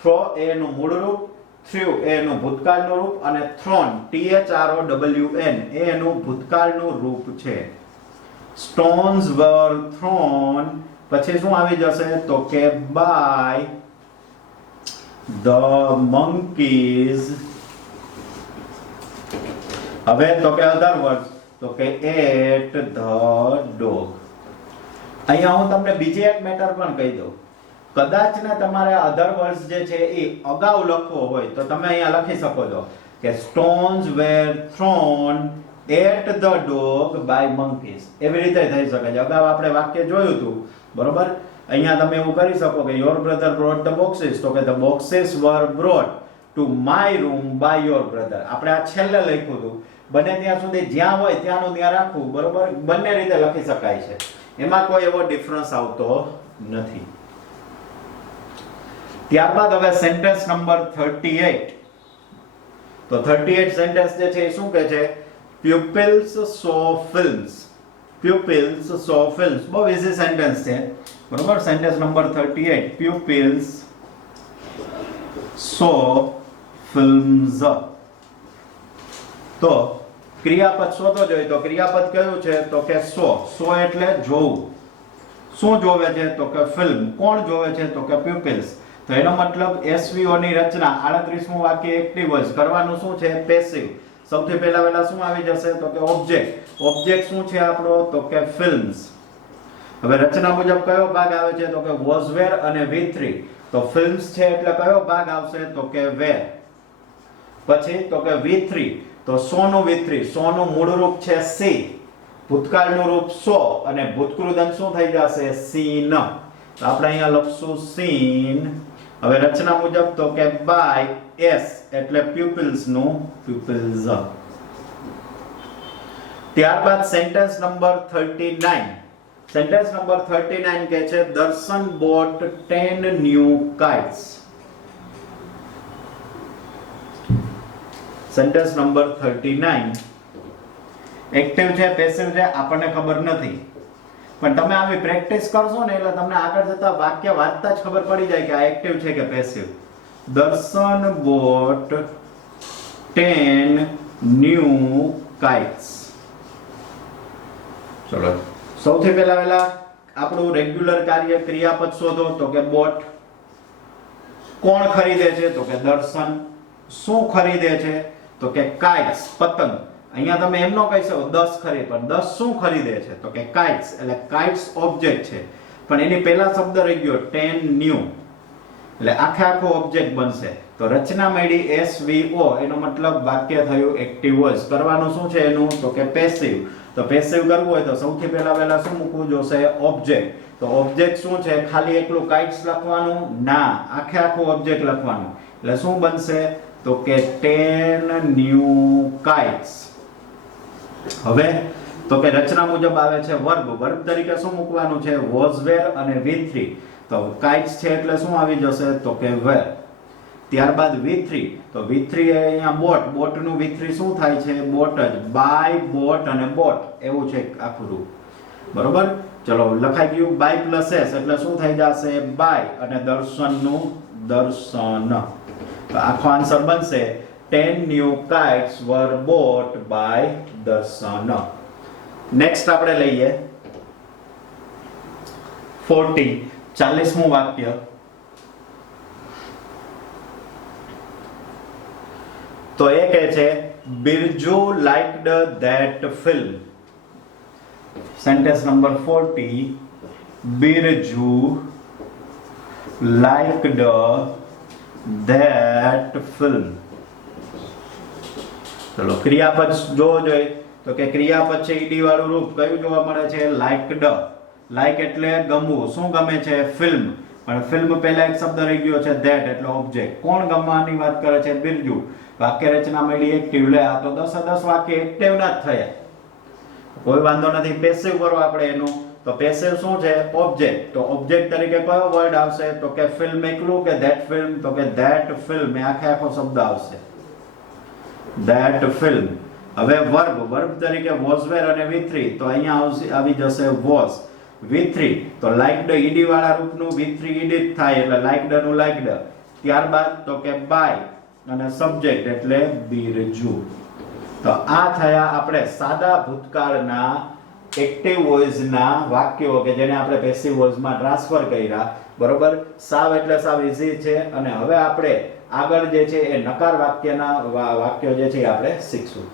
throw એ એનું મૂળ રૂપ, threw એ એનું ભૂતકાળનું રૂપ અને thrown THROWN એ એનું ભૂતકાળનું રૂપ છે. stones were thrown પછી શું આવી જશે તો કે by the monkeys. હવે તો કે other words તો કે ate the dog. અહીંયા હું તમને બીજી એક મેટર પણ કહી દઉં. કદાચ ને તમારે other words જે છે એ અગાઉ લખવો હોય તો તમે અહીંયા લખી શકો છો કે stones were thrown at the dog by monkeys. એવી રીતે થઈ શકે છે. અગાઉ આપણે વાક્ય જોયું હતું, બરોબર? અહીંયા તમે એવું કરી શકો કે your brother brought the boxes, તો કે the boxes were brought to my room by your brother. આપણે આ છેલ્લે લખ્યું હતું. બને ત્યાં સુધી જ્યાં હોય ત્યાંનું ત્યાં રાખવું, બરોબર? બંને રીતે લખી શકાય છે, એમાં કોઈ એવો ડિફરન્સ આવતો નથી. ત્યારબાદ હવે સેન્ટેન્સ નંબર 38. તો 38 સેન્ટેન્સ જે છે એ શું કહે છે? pupils saw films. pupils saw films. બહુ ઈઝી સેન્ટેન્સ છે, બરોબર? Sentence number 38. pupils saw films. તો ક્રિયાપદ શોધો જોઈએ. તો ક્રિયાપદ કયું છે? તો કે સો એટલે જોવું. શું જોવે છે? તો કે ફિલ્મ. કોણ જોવે છે? તો કે pupils. તો એનો મતલબ SVO ની રચના 38મું વાક્ય એક્ટિવ વોઇસ કરવાનું શું છે? પેસિવ. સૌથી પહેલા શું આવી જશે? તો કે ઓબ્જેક્ટ. ઓબ્જેક્ટ શું છે આપણો? તો કે ફિલ્મ્સ. હવે રચના મુજબ કયો ભાગ આવે છે? તો કે was were અને V3. તો ફિલ્મ્સ છે એટલે કયો ભાગ આવશે? તો કે were. પછી તો કે V3. તો સો નું V3. સો નું મૂળ રૂપ છે સી, ભૂતકાળનું રૂપ સો અને ભૂતકૃદંત શું થઈ જશે? seen. તો આપણે અહીંયા લખશું seen. હવે રચના મુજબ તો કે by s એટલે pupils નું pupils. ત્યારબાદ સેન્ટેન્સ નંબર 39. સેન્ટેન્સ નંબર 39 કહે છે દર્શન bought 10 new kites. Sentence number 39 active છે પેસિવ છે આપણને ખબર નથી, પણ તમે આવી પ્રેક્ટિસ કરશો ને એટલે તમને આગળ જતા વાક્ય વાંચતા જ ખબર પડી જાય કે આ એક્ટિવ છે કે પેસિવ. દર્શન bought 10 new kites. ચલો સૌથી પહેલા આપણું રેગ્યુલર કાર્ય ક્રિયાપદ શોધો. તો કે bought. કોણ ખરીદે છે? તો કે દર્શન. શું ખરીદે છે? તો કે kites, પતંગ. અહીંયા તમે એમ ન કહી શકો 10 ખરીદ, પણ 10 શું ખરીદે છે? તો કે kites. એટલે kites ઓબ્જેક્ટ છે, પણ એની પહેલા શબ્દ રહી ગયો 10 new, એટલે આખો ઓબ્જેક્ટ બનશે. તો રચના મળી SVO, એનો મતલબ વાક્ય થયું એક્ટિવ વોઇસ. કરવાનું શું છે એનું? તો કે પેસિવ. તો પેસિવ કરવું હોય તો સૌથી પહેલા શું મૂકવું જોશે? ઓબ્જેક્ટ. તો ઓબ્જેક્ટ શું છે? ખાલી એકલું kites લખવાનું? ના, આખું ઓબ્જેક્ટ લખવાનું. એટલે શું બનશે? તો કે 10 new kites. હવે તો કે રચના મુજબ આવે છે વર્બ. વર્બ તરીકે શું મૂકવાનું છે? was were અને V3. તો kites છે એટલે શું આવી જશે? તો કે were. ત્યારબાદ V3. તો V3 અહીંયા બોટ. બોટ નું V3 શું થાય છે? બોટ જ. બાય, બોટ અને બોટ એવું છે આખું રૂપ, બરોબર? ચલો લખાઈ ગયું. બાય પ્લસ s એટલે શું થઈ જશે? બાય અને દર્શન નું દર્શન. તો આખો આન્સર બનશે 10 new kites were bought by દર્શન. નેક્સ્ટ આપણે લઈએ 40મું વાક્ય. તો એ કહે છે Birju liked that film. Sentence number 40. Birju liked that film. ચલો ક્રિયાપદ જોવો જોઈએ. તો કે ક્રિયાપદ છે ઈડી વાળું રૂપ કયું જોવા મળે છે? liked. લાઈક એટલે ગમવું. શું ગમે છે? ફિલ્મ. પણ ફિલ્મ પહેલા એક શબ્દ રહી ગયો છે that એટલે ઓબ્જેક્ટ. કોણ ગમવાની વાત કરે છે? બિરજુ. વાક્ય રચના મળી એક્ટિવ. લે આ તો 10 વાક્ય એક્ટિવ ના જ થયા, કોઈ વાંધો નથી. પેસિવ કરો આપણે એનું. તો પેસિવ શું છે? ઓબ્જેક્ટ. તો ઓબ્જેક્ટ તરીકે કયો વર્ડ આવશે? તો કે ફિલ્મ એકલું કે that film? તો કે that film એ આખો શબ્દ આવશે that film. હવે વર્બ. વર્બ તરીકે was were અને V3. તો અહીંયા આવી જશે was. V3 તો liked ઈડી વાળા રૂપનું V3 ઈડી જ થાય એટલે liked નું liked. ત્યારબાદ તો કે by અને સબ્જેક્ટ એટલે બિરજુ. તો આ થયા આપણે સાદા ભૂતકાળના એક્ટિવ વોઇસ ના વાક્યો કે જેને આપણે પેસિવ વોઇસ માં ટ્રાન્સફર કર્યા, બરોબર. સાવ એટલે સાવ ઈઝી છે. અને હવે આપણે આગળ જે છે એ નકાર વાક્યના વાક્યો જે છે આપણે શીખશું.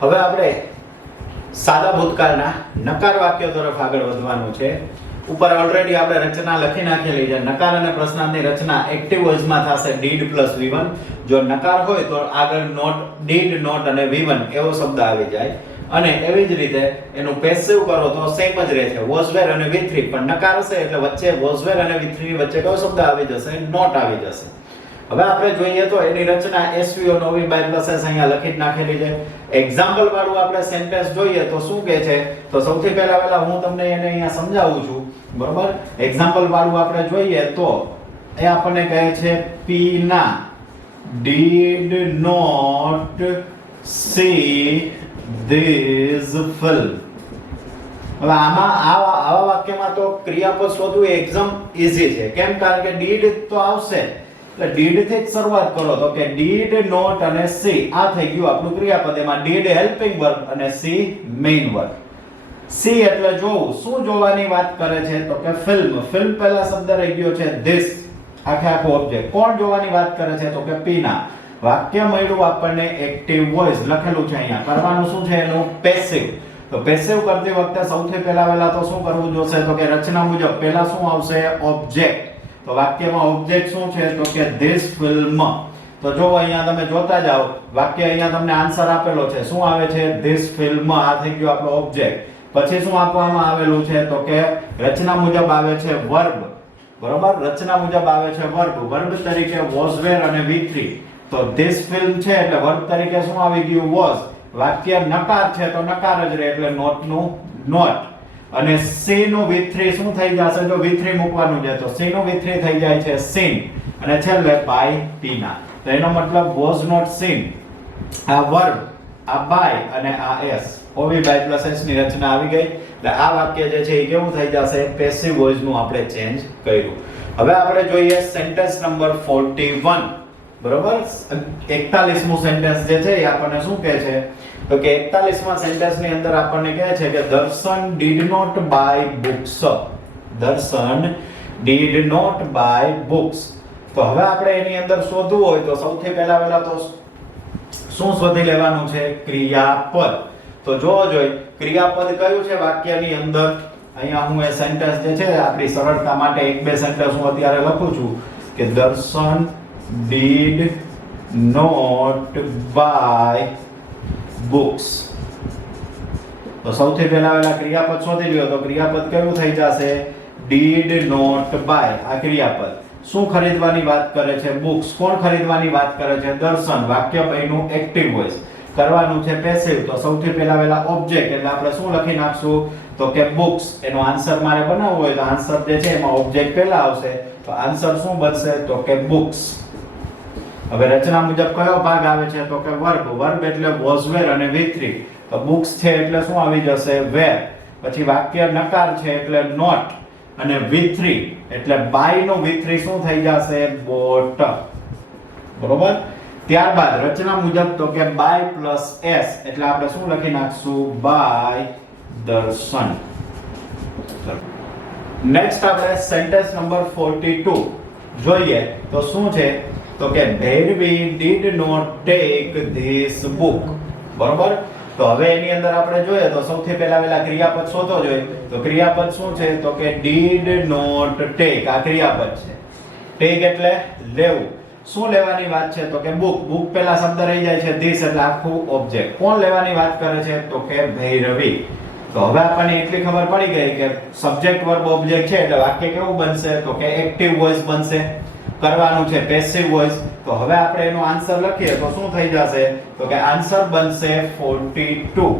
હવે આપણે સાદા ભૂતકાળના નકાર વાક્યો તરફ આગળ વધવાનું છે. ઉપર ઓલરેડી આપણે રચના લખી નાખેલી છે. નકાર અને પ્રશ્નાર્થની રચના એક્ટિવ વોઇસમાં થશે did + v1. જો નકાર હોય તો આગળ નોટ, did, નોટ અને v1 એવો શબ્દ આવી જાય. અને એવી જ રીતે એનું પેસિવ કરો તો સેમ જ રહેશે, was were અને v3. પણ નકાર હશે એટલે વચ્ચે was were અને v3 ની વચ્ચે કયો શબ્દ આવી જશે? નોટ આવી જશે. હવે આપણે જોઈએ તો એની રચના SVO નોવી બાય પ્લસ s અહીંયા લખી જ નાખેલી છે. એક્ઝામ્પલ વાળું આપણે સેન્ટેન્સ જોઈએ તો શું કહે છે? તો સૌથી પહેલા હું તમને એને અહીંયા સમજાવું છું, બરોબર. એક્ઝામ્પલ વાળું આપણે જોઈએ તો એ આપણને કહે છે P ના did not see this film. હવે આવા વાક્યમાં તો ક્રિયાપદ શોધવું એકદમ ઈઝી છે. કેમ? કારણ કે did તો આવશે એટલે did થી જ શરૂઆત કરો. તો કે did, not અને see આ થઈ ગયું આપણું ક્રિયાપદ. એમાં did હેલ્પિંગ વર્બ અને see મેઇન વર્બ. see એટલે જોવું. શું જોવાની વાત કરે છે? તો કે ફિલ્મ. ફિલ્મ પહેલા શબ્દ રહી ગયો છે this, આખો ઓબ્જેક્ટ. કોણ જોવાની વાત કરે છે? તો કે P ના. વાક્ય મળ્યું આપણને એક્ટિવ વોઇસ લખેલું છે અહીંયા. કરવાનું શું છે એનું? પેસિવ. તો પેસિવ કરતી વખતે સૌથી પહેલા તો શું કરવું જોશે? તો કે રચના મુજબ પહેલા શું આવશે? ઓબ્જેક્ટ. તો વાક્યમાં ઓબ્જેક્ટ શું છે? તો કે this film. તો જો અહીંયા તમે જોતા જાઓ, વાક્ય અહીંયા તમને આન્સર આપેલો છે. શું આવે છે? this film. આ થઈ ગયો આપણો ઓબ્જેક્ટ. પછી શું આપવામાં આવેલું છે? તો કે રચના મુજબ આવે છે વર્બ, બરોબર. રચના મુજબ આવે છે વર્બ. વર્બ તરીકે was were અને v3. તો this film છે એટલે વર્બ તરીકે શું આવી ગયું? was. વાક્ય નકાર છે તો નકાર જ રહે એટલે નોટ નું નોટ. અને see નું v3 શું થઈ જશે? જો v3 મૂકવાનું છે તો see નું v3 થઈ જાય છે seen. અને છેલ્લે by P ના. તો એનો મતલબ was not seen. આ વર્બ, આ by અને આ s, OV by plus s ની રચના આવી ગઈ. એટલે આ વાક્ય જે છે એ કેવું થઈ જશે? પેસિવ વોઇસ નું આપણે ચેન્જ કર્યું. હવે આપણે જોઈએ સેન્ટેન્સ નંબર 41, બરોબર. 41મું સેન્ટેન્સ જે છે એ આપણને શું કહે છે? તો કે 41મા સેન્ટેન્સ ની અંદર આપણને કહે છે કે દર્શન did not buy books. દર્શન did not buy books. તો હવે આપણે એની અંદર શોધવું હોય તો સૌથી પહેલા તો શું શોધી લેવાનું છે? ક્રિયાપદ. તો જોવો જોઈએ ક્રિયાપદ કયું છે વાક્યની અંદર. અહીંયા હું એ સેન્ટેન્સ જે છે આપણી સરળતા માટે એક બે સેન્ટેન્સ હું અત્યારે લખું છું કે દર્શન did not buy books. તો સૌથી પહેલા ક્રિયાપદ શોધી લ્યો. તો ક્રિયાપદ કયું થઈ જશે? did not buy. આ ક્રિયાપદ શું ખરીદવાની વાત કરે છે? books. કોણ ખરીદવાની વાત કરે છે? દર્શન. વાક્ય બન્યું એક્ટિવ વોઇસ. કરવાનું છે પેસિવ. તો સૌથી પહેલા ઓબ્જેક્ટ એટલે આપણે શું લખી નાખશું? તો કે books. એનો આન્સર મારે બનાવવો હોય તો આન્સર જે છે એમાં ઓબ્જેક્ટ પહેલા આવશે. તો આન્સર શું બનશે? તો કે books. હવે રચના મુજબ કયો ભાગ આવે છે? તો કે વર્બ. વર્બ એટલે was were અને v3. તો books છે એટલે શું આવી જશે? were. પછી વાક્ય નકાર છે એટલે not અને v3 એટલે by નો v3 શું થઈ જશે? bought. બરોબર. ત્યારબાદ રચના મુજબ તો કે by plus s એટલે આપણે શું લખી નાખશું? by દર્શન. નેક્સ્ટ આપણે સેન્ટેન્સ નંબર 42 જોઈએ તો શું છે? તો કે Bhairavi did not take this book. બરોબર. તો હવે એની અંદર આપણે જોઈએ તો સૌથી પહેલા ક્રિયાપદ શોધો જોઈએ. તો ક્રિયાપદ શું છે? તો કે did not take. આ ક્રિયાપદ છે. take એટલે લેવું. શું લેવાની વાત છે? તો કે book. book પહેલા શબ્દ રહી જાય છે this એટલે આખું ઓબ્જેક્ટ. કોણ લેવાની વાત કરે છે? તો કે ભૈરવી. તો હવે આપણને એટલી ખબર પડી ગઈ કે સબ્જેક્ટ વર્બ ઓબ્જેક્ટ છે એટલે વાક્ય કેવું બનશે? તો કે એક્ટિવ વોઇસ બનશે. કરવાનું છે પેસિવ વોઇસ. તો હવે આપણે એનો આન્સર લખીએ તો શું થઈ જશે? તો કે આન્સર બનશે 42.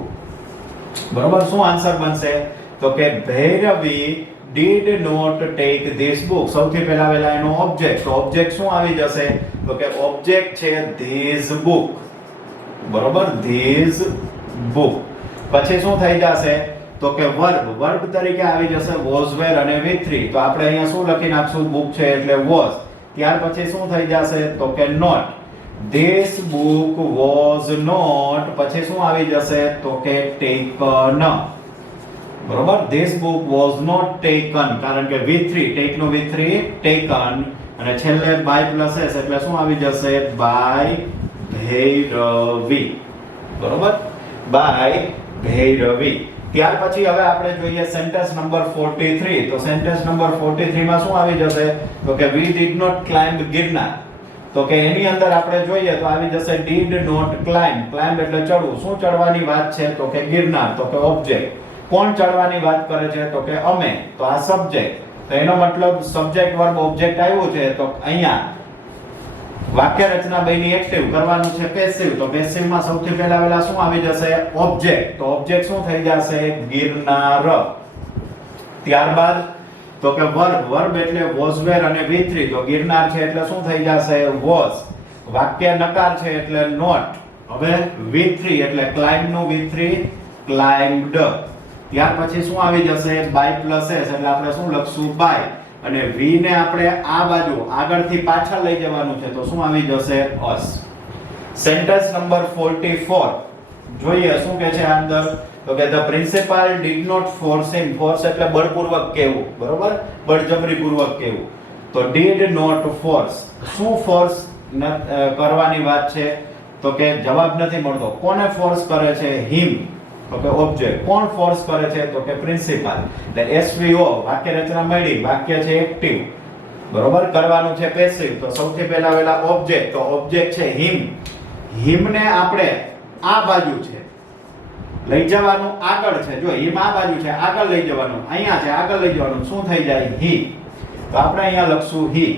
બરોબર. શું આન્સર બનશે? તો કે Bhairavi did not take this book. સૌથી પહેલા એનો ઓબ્જેક્ટ. તો ઓબ્જેક્ટ શું આવી જશે? તો કે ઓબ્જેક્ટ છે this book. બરોબર. this book. પછી શું થઈ જશે? તો કે વર્બ. વર્બ તરીકે આવી જશે was were અને v3. તો આપણે અહીંયા શું લખી નાખશું? book છે એટલે was. ત્યાર પછી શું થઈ જશે? તો કે not. This book was not, પછી શું આવી જશે તો કે taken. બરોબર, this book was not taken કારણ કે V3 take નો V3 taken અને છેલ્લે by plus s એટલે શું આવી જશે by ભૈરવી. બરોબર, by ભૈરવી. ત્યાર પછી હવે આપણે જોઈએ સેન્ટેન્સ નંબર 43. તો સેન્ટેન્સ નંબર 43 માં શું આવી જશે તો કે we did not climb Girnar. તો કે એની અંદર આપણે જોઈએ તો આવી જશે did not climb. climb એટલે ચડવું. શું ચડવાની વાત છે તો કે ગિરનાર. તો કે ઓબ્જેક્ટ. કોણ ચડવાની વાત કરે છે તો કે અમે. તો આ સબ્જેક્ટ. તો એનો મતલબ સબ્જેક્ટ વર્બ ઓબ્જેક્ટ આવ્યું છે. તો અહીંયા વાક્ય રચના બેની એક્ટિવ કરવાનું છે પેસિવ. તો પેસિવ માં સૌથી પહેલા શું આવી જશે ઓબ્જેક્ટ. તો ઓબ્જેક્ટ શું થઈ જશે ગિરનાર. ત્યારબાદ તો કે વર્બ એટલે was were અને V3. તો ગિરનાર છે એટલે શું થઈ જશે was. વાક્ય નકાર છે એટલે not. હવે V3 એટલે climb નું V3 climbed. ત્યાર પછી શું આવી જશે by plus s એટલે આપણે શું લખશું by અને v ને આપણે આ બાજુ આગળથી પાછળ લઈ જવાનું છે. તો શું આવી જશે us. સેન્ટેન્સ નંબર 44 જોઈએ શું કહે છે આ અંદર તો કે the principal did not force him. force એટલે બળપૂર્વક કહેવું. બરોબર, બળજબરીપૂર્વક કહેવું. તો did not force. શું ફોર્સ કરવાની વાત છે તો કે જવાબ નથી મળતો. કોને ફોર્સ કરે છે him. તો કે ઓબ્જેક્ટ. કોણ ફોર્સ કરે છે તો કે પ્રિન્સિપાલ. એટલે SVO વાક્ય રચના મળી. વાક્ય છે એક્ટિવ. બરોબર, કરવાનું છે પેસિવ. તો સૌથી પહેલા ઓબ્જેક્ટ. તો ઓબ્જેક્ટ છે him. him ને આપણે આ બાજુ છે લઈ જવાનું આગળ છે. જો him આ બાજુ છે આગળ લઈ જવાનું. અહીંયા છે આગળ લઈ જવાનું. શું થઈ જાય he. તો આપણે અહીંયા લખશું he.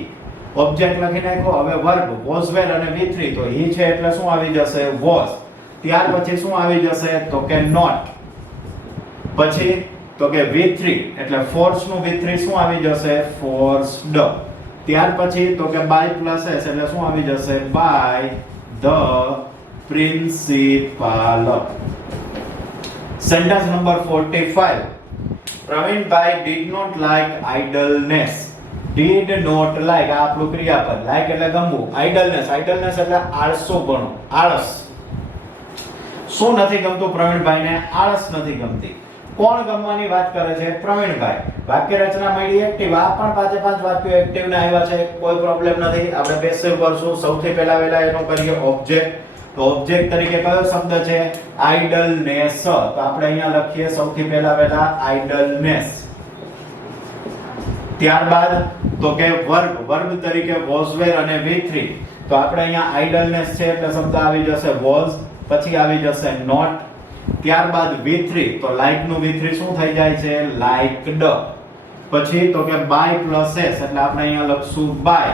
ઓબ્જેક્ટ લખી નાખ્યો. હવે વર્બ was were અને V3. તો he છે એટલે શું આવી જશે was. ત્યાર પછી શું આવી જશે તો કે not. પછી તો કે V3 એટલે force નું V3 શું આવી જશે forced. ત્યાર પછી તો કે by plus s એટલે શું આવી જશે by the principal. Sentence number 45. Pravinbhai did not like idleness. did not like આ આપણું ક્રિયાપદ. like એટલે ગમવું. idleness એટલે આળસુપણું, આળસ. શું નથી ગમતું પ્રવીણભાઈને? આળસ નથી ગમતી. કોણ ગમવાની વાત કરે છે? પ્રવીણભાઈ. વાક્ય રચના મળી એક્ટિવ. આ પણ પાંચે પાંચ વાક્યો એક્ટિવ ના આવ્યા છે, કોઈ પ્રોબ્લેમ નથી. આપણે પેસિવ કરશું. સૌથી પહેલા એનો કરીએ ઓબ્જેક્ટ. તો ઓબ્જેક્ટ તરીકે કયો શબ્દ છે? આઇડલનેસ. તો આપણે અહીંયા લખીએ સૌથી પહેલા આઇડલનેસ. ત્યારબાદ તો કે વર્બ તરીકે was were અને V3. તો આપણે અહીંયા આઇડલનેસ છે એટલે શબ્દ આવી જશે was. પછી આવી જશે not. ત્યારબાદ V3. તો like નું V3 શું થઈ જાય છે liked. પછી તો કે by plus s એટલે આપણે અહીંયા લખશું by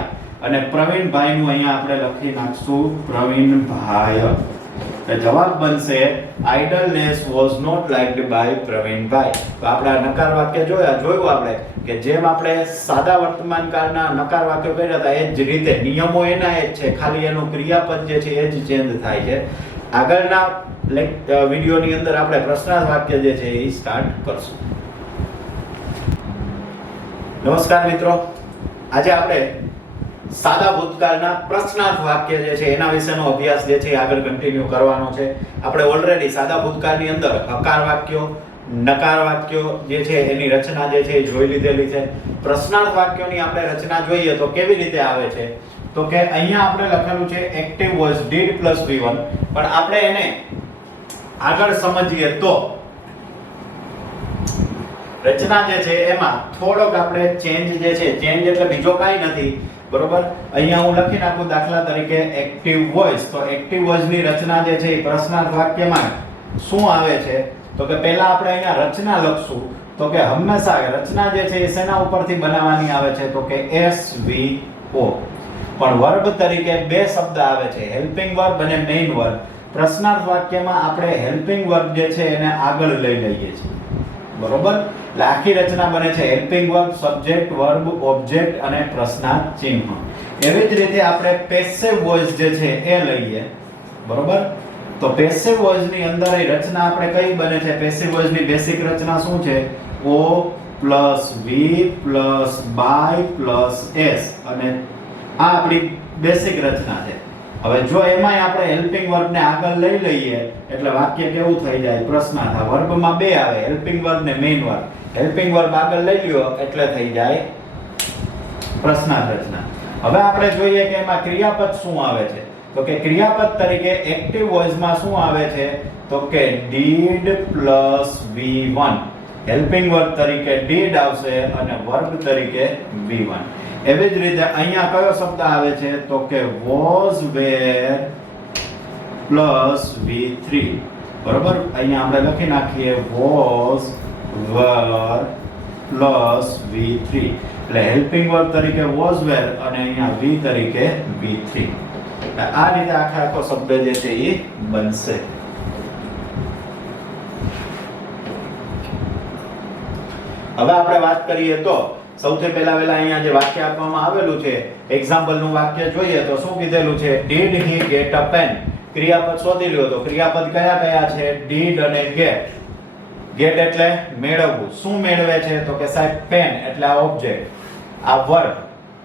અને પ્રવીણભાઈ નું અહીંયા આપણે લખી નાખશું પ્રવીણભાઈ. તો જવાબ બનશે idleness was not liked by Pravinbhai. તો આપણે નકાર વાક્ય જોયું આપણે કે જેમ આપણે સાદા વર્તમાન કાળના નકાર વાક્યો કર્યા હતા એ જ રીતે નિયમો એના એ જ છે, ખાલી એનું ક્રિયાપદ જે છે એ જ ચેન્જ થાય છે. આગળના વિડિયોની અંદર આપણે પ્રશ્નાર્થ વાક્ય જે છે એ સ્ટાર્ટ કરશું. નમસ્કાર મિત્રો, આજે આપણે સાદા ભૂતકાળના પ્રશ્નાર્થ વાક્ય જે છે એના વિશેનો અભ્યાસ જે છે આગળ કન્ટિન્યુ કરવાનો છે. આપણે ઓલરેડી સાદા ભૂતકાળની અંદર હકાર વાક્યો, નકાર વાક્યો જે છે એની રચના જે છે એ જોઈ લીધેલી છે. પ્રશ્નાર્થ વાક્યોની આપણે રચના જોઈએ તો કેવી રીતે આવે છે તો કે અહીંયા આપણે લખેલું છે active voice did plus V1, પણ આપણે એને આગળ સમજીએ તો રચના જે છે એમાં થોડોક આપણે ચેન્જ જે છે, ચેન્જ એટલે બીજો કાંઈ નથી, બરોબર. અહીંયા હું લખી નાખું દાખલા તરીકે એક્ટિવ વોઇસ. તો એક્ટિવ વોઇસ ની રચના જે છે એ પ્રશ્નાર્થ વાક્યમાં શું આવે છે તો કે પહેલા આપણે અહીંયા રચના લખશું. તો કે હંમેશા રચના જે છે એ શેના ઉપરથી બનાવવાની આવે છે તો કે SVO. પણ વર્બ તરીકે બે શબ્દ આવે છે, હેલ્પિંગ વર્બ અને મેઇન વર્બ. પ્રશ્નાર્થ વાક્યમાં આપણે હેલ્પિંગ વર્બ જે છે એને આગળ લઈ લઈએ છીએ, બરોબર. એટલે આખી રચના બને છે helping verb, subject, verb, object અને પ્રશ્નાર્થ ચિહ્ન. એવી જ રીતે આપણે પેસિવ વોઇસ જે છે એ લઈએ, બરોબર. તો પેસિવ વોઇસ ની અંદર એ રચના આપણે કઈ બને છે? પેસિવ વોઇસ ની બેસિક રચના શું છે? O plus V plus by plus S. અને આ આપણી બેસિક રચના છે. હવે જો એમાંય આપણે હેલ્પિંગ વર્બને આગળ લઈ લઈએ એટલે વાક્ય કેવું થઈ જાય? પ્રશ્નાર્થ. વર્બમાં બે આવે, હેલ્પિંગ વર્બ ને મેઇન વર્બ. હેલ્પિંગ વર્બ આગળ લઈ લ્યો એટલે થઈ જાય પ્રશ્નાર્થ રચના. હવે આપણે જોઈએ કે એમાં ક્રિયાપદ શું આવે છે. તો કે ક્રિયાપદ તરીકે એક્ટિવ વોઇસમાં શું આવે છે? તો કે did plus v1. Helping verb તરીકે did આવશે અને વર્બ તરીકે v1. એવી જ રીતે અહીંયા કયો શબ્દ આવે છે? તો કે was were plus v3. બરોબર, અહીંયા આપણે લખી નાખીએ was were plus v3. એટલે હેલ્પિંગ વર્બ તરીકે was were અને અહીંયા v તરીકે v3. આ રીતે આખો શબ્દ જે છે એ બનશે. હવે આપણે વાત કરીએ તો સૌથી પહેલા અહીંયા જે વાક્ય આપવામાં આવેલું છે, એક્ઝામ્પલ નું વાક્ય જોઈએ તો શું કીધેલું છે? did he get a pen? ક્રિયાપદ શોધી લ્યો. તો ક્રિયાપદ કયા કયા છે? did અને get. get એટલે મેળવવું. શું મેળવે છે? તો કે સાહેબ પેન એટલે આ ઓબ્જેક્ટ, આ વર્બ,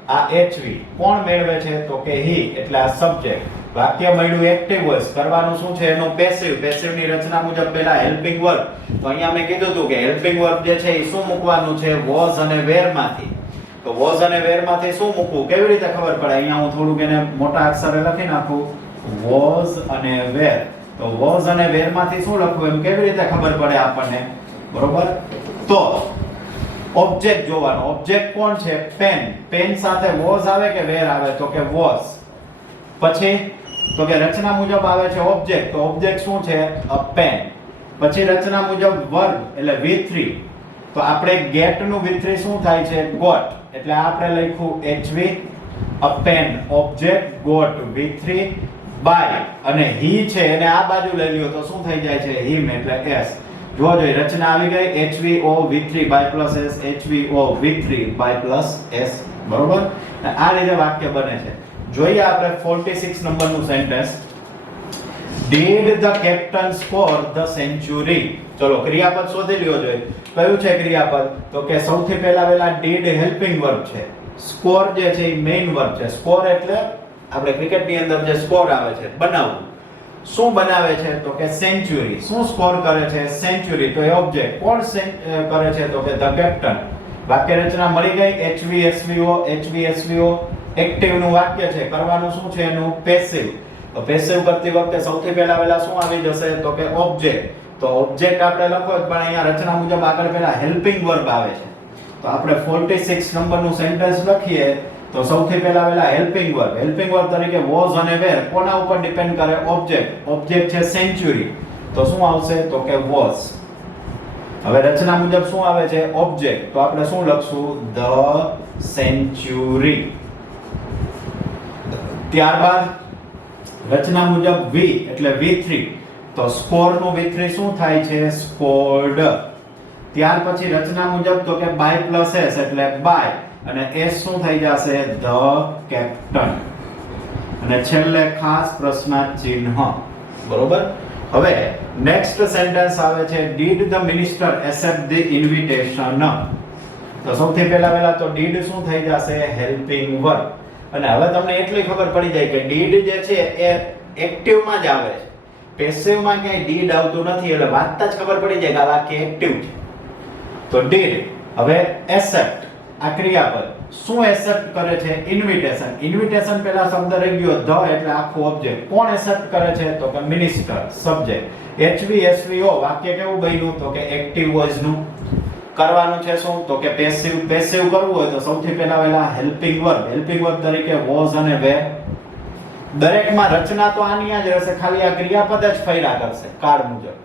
આ hv. કોણ મેળવે છે? તો કે he એટલે આ સબ્જેક્ટ. વાક્ય મળ્યું એક્ટિવ વોઇસ. કરવાનું શું છે? એનું પેસિવ. પેસિવ ની રચના મુજબ પહેલા હેલ્પિંગ વર્બ. તો અહીંયા મેં કીધું હતું કે હેલ્પિંગ વર્બ જે છે એ શું મૂકવાનું છે? was અને were માંથી. તો was અને were માંથી શું મૂકવું? કેવી રીતે ખબર પડે? અહીંયા હું થોડુંક એને મોટા અક્ષરે લખી નાખું, was અને were. તો was અને were માંથી શું લખવું એમ કેવી રીતે ખબર પડે આપણને? બરોબર, તો ઓબ્જેક્ટ જોવાનો. ઓબ્જેક્ટ કોણ છે? પેન. પેન સાથે was આવે કે were આવે? તો કે was. પછી તો કે રચના મુજબ આવે છે ઓબ્જેક્ટ. તો ઓબ્જેક્ટ શું છે? A pen. પછી રચના મુજબ વર્બ એટલે v3. તો આપણે get નું v3 શું થાય છે? got. એટલે આપણે લખ્યું hv, a pen, object, got, v3 by અને he છે એને આ બાજુ લઈ લ્યો તો શું થઈ જાય છે? him એટલે s. જોજો રચના આવી ગઈ hvo v3 by plus s, hvo v3 by plus s. બરોબર, આ રીતે વાક્ય બને છે. જોઈએ આપણે 46 નંબરનું sentence. did the captain score the century? ચલો ક્રિયાપદ શોધી લ્યો. જોઈએ કયું છે ક્રિયાપદ? તો કે સૌથી પહેલા did હેલ્પિંગ વર્બ છે, સ્કોર જે છે એ મેઇન વર્બ છે. સ્કોર એટલે આપણે ક્રિકેટની અંદર જે સ્કોર આવે છે બનાવવું. શું બનાવે છે? તો કે સેન્ચુરી. શું સ્કોર કરે છે? સેન્ચુરી. તો એ ઓબ્જેક્ટ કોણ કરે છે? તો કે ધ કેપ્ટન. વાક્ય રચના મળી ગઈ. hvsvo એક્ટિવ નું વાક્ય છે. કરવાનું શું છે? એનું પેસિવ. તો પેસિવ કરતી વખતે સૌથી પહેલા શું આવી જશે? તો કે ઓબ્જેક્ટ. તો ઓબ્જેક્ટ આપણે લખો પણ અહીંયા રચના મુજબ આગળ પહેલા હેલ્પિંગ વર્બ આવે છે. તો આપણે 46 નંબરનું સેન્ટેન્સ લખીએ તો સૌથી પહેલા હેલ્પિંગ વર્બ. હેલ્પિંગ વર્બ તરીકે was અને were કોના ઉપર ડિપેન્ડ કરે? ઓબ્જેક્ટ. ઓબ્જેક્ટ છે સેન્ચુરી. તો શું આવશે? તો કે was. હવે રચના મુજબ શું આવે છે? ઓબ્જેક્ટ. તો આપણે શું લખશું? the century. ત્યારબાદ રચના મુજબ v એટલે v3. તો સ્કોર નું v3 શું થાય છે? scored. ત્યાર પછી રચના મુજબ તો કે by plus s એટલે by અને s શું થઈ જશે? the captain. અને છેલ્લે ખાસ પ્રશ્નાર્થ ચિહ્ન. બરોબર, હવે નેક્સ્ટ સેન્ટેન્સ આવે છે did the minister accept the invitation? તો સૌથી પહેલા તો did શું થઈ જશે? Helping verb. અને હવે તમને એટલી ખબર પડી જાય કે did જે છે એ એક્ટિવ માં જ આવે છે, પેસિવ માં ક્યાંય did આવતું નથી. એટલે વાતતા જ ખબર પડી જાય કે આ વાક્ય એક્ટિવ છે. તો did. હવે accept આ ક્રિયાપદ શું એક્સેપ્ટ કરે છે? ઇન્વિટેશન. ઇન્વિટેશન પહેલા શબ્દ રહી ગયો ધ એટલે આખું ઓબ્જેક્ટ. કોણ એક્સેપ્ટ કરે છે? તો કે મિનિસ્ટર, સબ્જેક્ટ. hvsvo વાક્ય કેવું બન્યું? તો કે એક્ટિવ વોઇસ નું. કરવાનું છે શું? તો કે પેસિવ. પેસિવ કરવું હોય તો સૌથી પહેલા હેલ્પિંગ વર્બ. હેલ્પિંગ વર્બ તરીકે was અને were. દરેકમાં રચના તો આની જ રહેશે, ખાલી આ ક્રિયાપદ જ ફેરા કરશે કાળ મુજબ.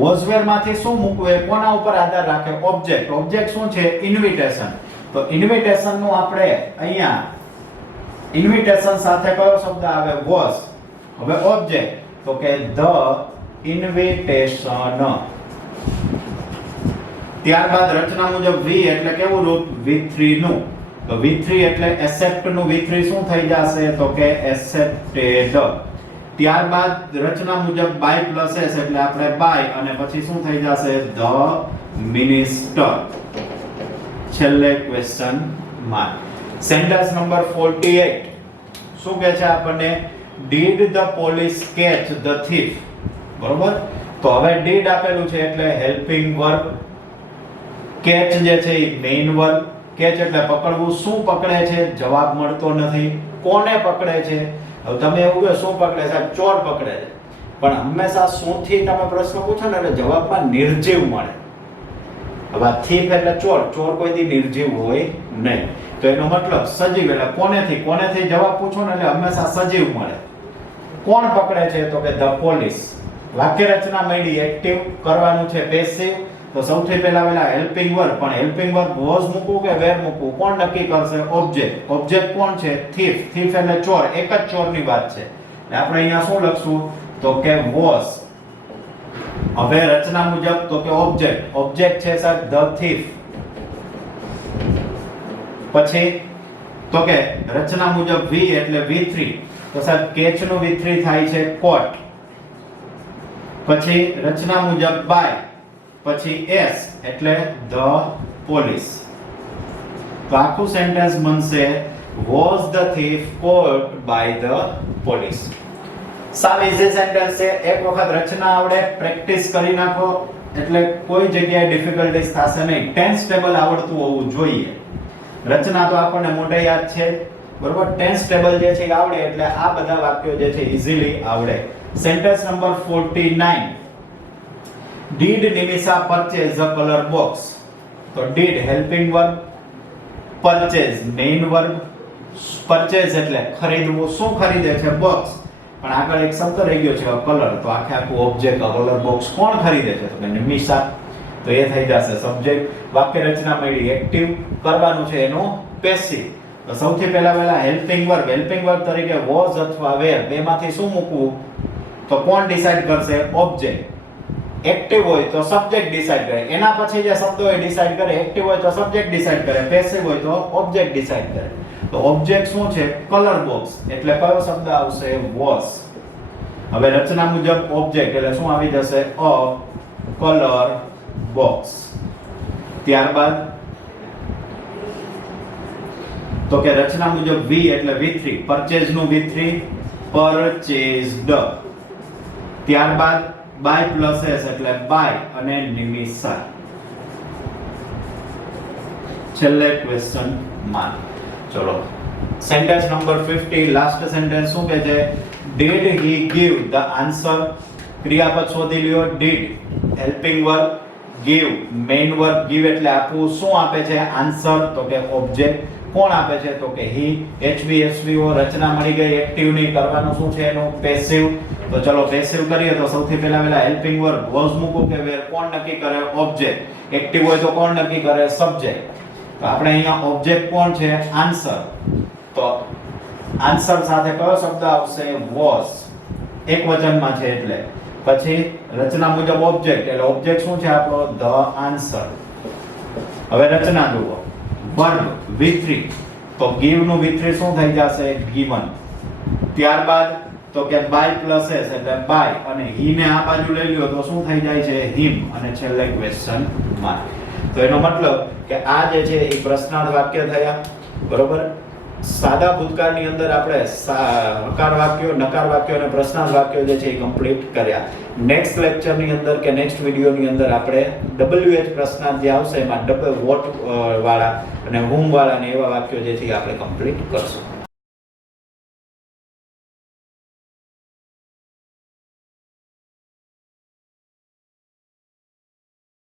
was were માંથી શું મૂકવું? કોના ઉપર આધાર રાખે? ઓબ્જેક્ટ. ઓબ્જેક્ટ શું છે? ઇન્વિટેશન. તો ઇન્વિટેશન નું આપણે અહીંયા ઇન્વિટેશન સાથે કયો શબ્દ આવે? was. હવે ઓબ્જેક્ટ તો કે the invitation. ત્યારબાદ રચના મુજબ v એટલે કેવું રૂપ? v3 નું. તો v3 એટલે accept નું v3 શું થઈ જશે? તો કે accepted. ત્યારબાદ રચના મુજબ by plus s એટલે આપણે by અને પછી શું થઈ જશે? the minister. છેલ્લે ક્વેશ્ચન માર્ક. Sentence number 48. શું કહે છે આપણને? Did the police catch the thief. બરોબર? તો હવે ડીડ આપેલું છે એટલે હેલ્પિંગ વર્બ, કેચ જે છે એ મેઇન વર્બ. કેચ એટલે પકડવું. શું પકડે છે? જવાબ મળતો નથી. કોને પકડે છે? હવે તમે એવું કહો શું પકડે છે? ચોર પકડે છે. પણ હંમેશા શું થી તમે પ્રશ્ન પૂછો ને એટલે જવાબમાં નિર્જીવ મળે. હવે થીફ એટલે ચોર, ચોર કોઈ દી નિર્જીવ હોય નહીં. તો એનો મતલબ સજીવ એટલે કોનેથી જવાબ પૂછો ને એટલે હંમેશા સજીવ મળે. કોણ પકડે છે? તો કે ધ પોલીસ. વાક્ય રચના મળી. એક્ટિવ કરવાનું છે પેસિવ. તો સૌથી પહેલા હેલ્પિંગ વર્બ, પણ હેલ્પિંગ વર્બ વોઝ મૂકવું કે વેર મૂકવું કોણ નક્કી કરશે? ઓબ્જેક્ટ. ઓબ્જેક્ટ કોણ છે? થીફ. થીફ એટલે ચોર. એક જ ચોરની વાત છે. આપણે અહીંયા શું લખશું? તો કે વોઝ. હવે રચના મુજબ તો કે ઓબ્જેક્ટ. ઓબ્જેક્ટ છે સાહેબ ધ થીફ. પછી તો કે રચના મુજબ વી એટલે V3. તો સાહેબ કેચ નું V3 થાય છે કોટ. પછી રચના મુજબ બાય, પછી S એટલે ધ પોલીસ. તો આખું સેન્ટેન્સ બનશે was the thief caught by the police. સાવ ઈઝી સેન્ટેન્સ છે. એક વખત રચના આવડે, પ્રેક્ટિસ કરી નાખો એટલે કોઈ જગ્યાએ ડિફિકલ્ટીઝ થશે નહીં. ટેન્સ ટેબલ આવડતું હોવું જોઈએ. રચના તો આપણને મોઢે યાદ છે, બરોબર? ટેન્સ ટેબલ જે છે એ આવડે એટલે આ બધા વાક્યો જે છે ઈઝીલી આવડે. Sentence number 49. Did Nimisha purchase a color box? તો did helping verb, purchase main verb. purchase એટલે ખરીદવું. શું ખરીદે છે? બોક્સ. પણ આગળ એક શબ્દ રહી ગયો છે કલર. તો આખે આખું ઓબ્જેક્ટ કલર બોક્સ કોણ ખરીદે છે? તો કે નિમિષા. તો એ થઈ જશે સબ્જેક્ટ. વાક્ય રચના મળી. એક્ટિવ કરવાનું છે એનું પેસિવ. તો સૌથી પહેલા હેલ્પિંગ વર્બ. હેલ્પિંગ વર્બ તરીકે was અથવા were બેમાંથી શું મૂકવું? તો કોણ ડિસાઈડ કરશે? ઓબ્જેક્ટ. એક્ટિવ હોય તો સબ્જેક્ટ ડિસાઈડ કરે. એના પછી જે શબ્દો હોય ડિસાઈડ કરે. એક્ટિવ હોય તો સબ્જેક્ટ ડિસાઈડ કરે, પેસિવ હોય તો ઓબ્જેક્ટ ડિસાઈડ કરે. તો ઓબ્જેક્ટ શું છે? Colour box. એટલે કયો શબ્દ આવશે? was. હવે રચના મુજબ ઓબ્જેક્ટ એટલે શું આવી જશે? અ કલર બોક્સ. ત્યારબાદ તો કે રચના મુજબ V એટલે V3. પરચેઝ નું V3 purchased. ત્યારબાદ બાય પ્લસ S એટલે બાય અને નિમિષા. છેલ્લે ક્વેશ્ચન માર્ક. ચલો સેન્ટેન્સ નંબર 50. લાસ્ટ સેન્ટેન્સ શું કહે છે? did he give the answer? ક્રિયાપદ શોધી લ્યો. did helping verb, give main verb. give એટલે આપવું. શું આપે છે? આન્સર. તો કે ઓબ્જેક્ટ. કોણ આપે છે? તો કે he. HVSVO. રચના મળી ગઈ. એક્ટિવ ની કરવાનું શું છે એનું? પેસિવ. તો ચલો પેસિવ કરીએ તો સૌથી પહેલા હેલ્પિંગ વર્બ was મૂકો કે were કોણ નક્કી કરે? ઓબ્જેક્ટ. એક્ટિવ હોય તો કોણ નક્કી કરે? સબ્જેક્ટ. તો આપણે અહીંયા ઓબ્જેક્ટ કોણ છે? આન્સર. તો આન્સર સાથે કયો શબ્દ આવશે? was. એક વચનમાં છે એટલે. પછી રચના મુજબ ઓબ્જેક્ટ એટલે ઓબ્જેક્ટ શું છે આપણો? The answer. હવે રચના જુઓ. Verb V3. તો give નું V3 શું થઈ જશે? given. ત્યારબાદ તો કે બાય પ્લસ S એટલે બાય અને he ને આ બાજુ લઈ લ્યો તો શું થઈ જાય છે? him. અને છેલ્લે ક્વેશ્ચન માર્ક. તો એનો મતલબ કે આ જે છે એ પ્રશ્નાર્થ વાક્ય થયા. બરોબર? સાદા ભૂતકાળની અંદર આપણે હકાર વાક્યો, નકાર વાક્યો અને પ્રશ્નાર્થ વાક્યો જે છે એ કમ્પ્લીટ કર્યા. નેક્સ્ટ લેક્ચરની અંદર કે નેક્સ્ટ વિડિયોની અંદર આપણે WH પ્રશ્નાર્થ જે આવશે એમાં વોટ વાળા અને whom વાળા ને એવા વાક્યો જે છે આપણે કમ્પ્લીટ કરશું.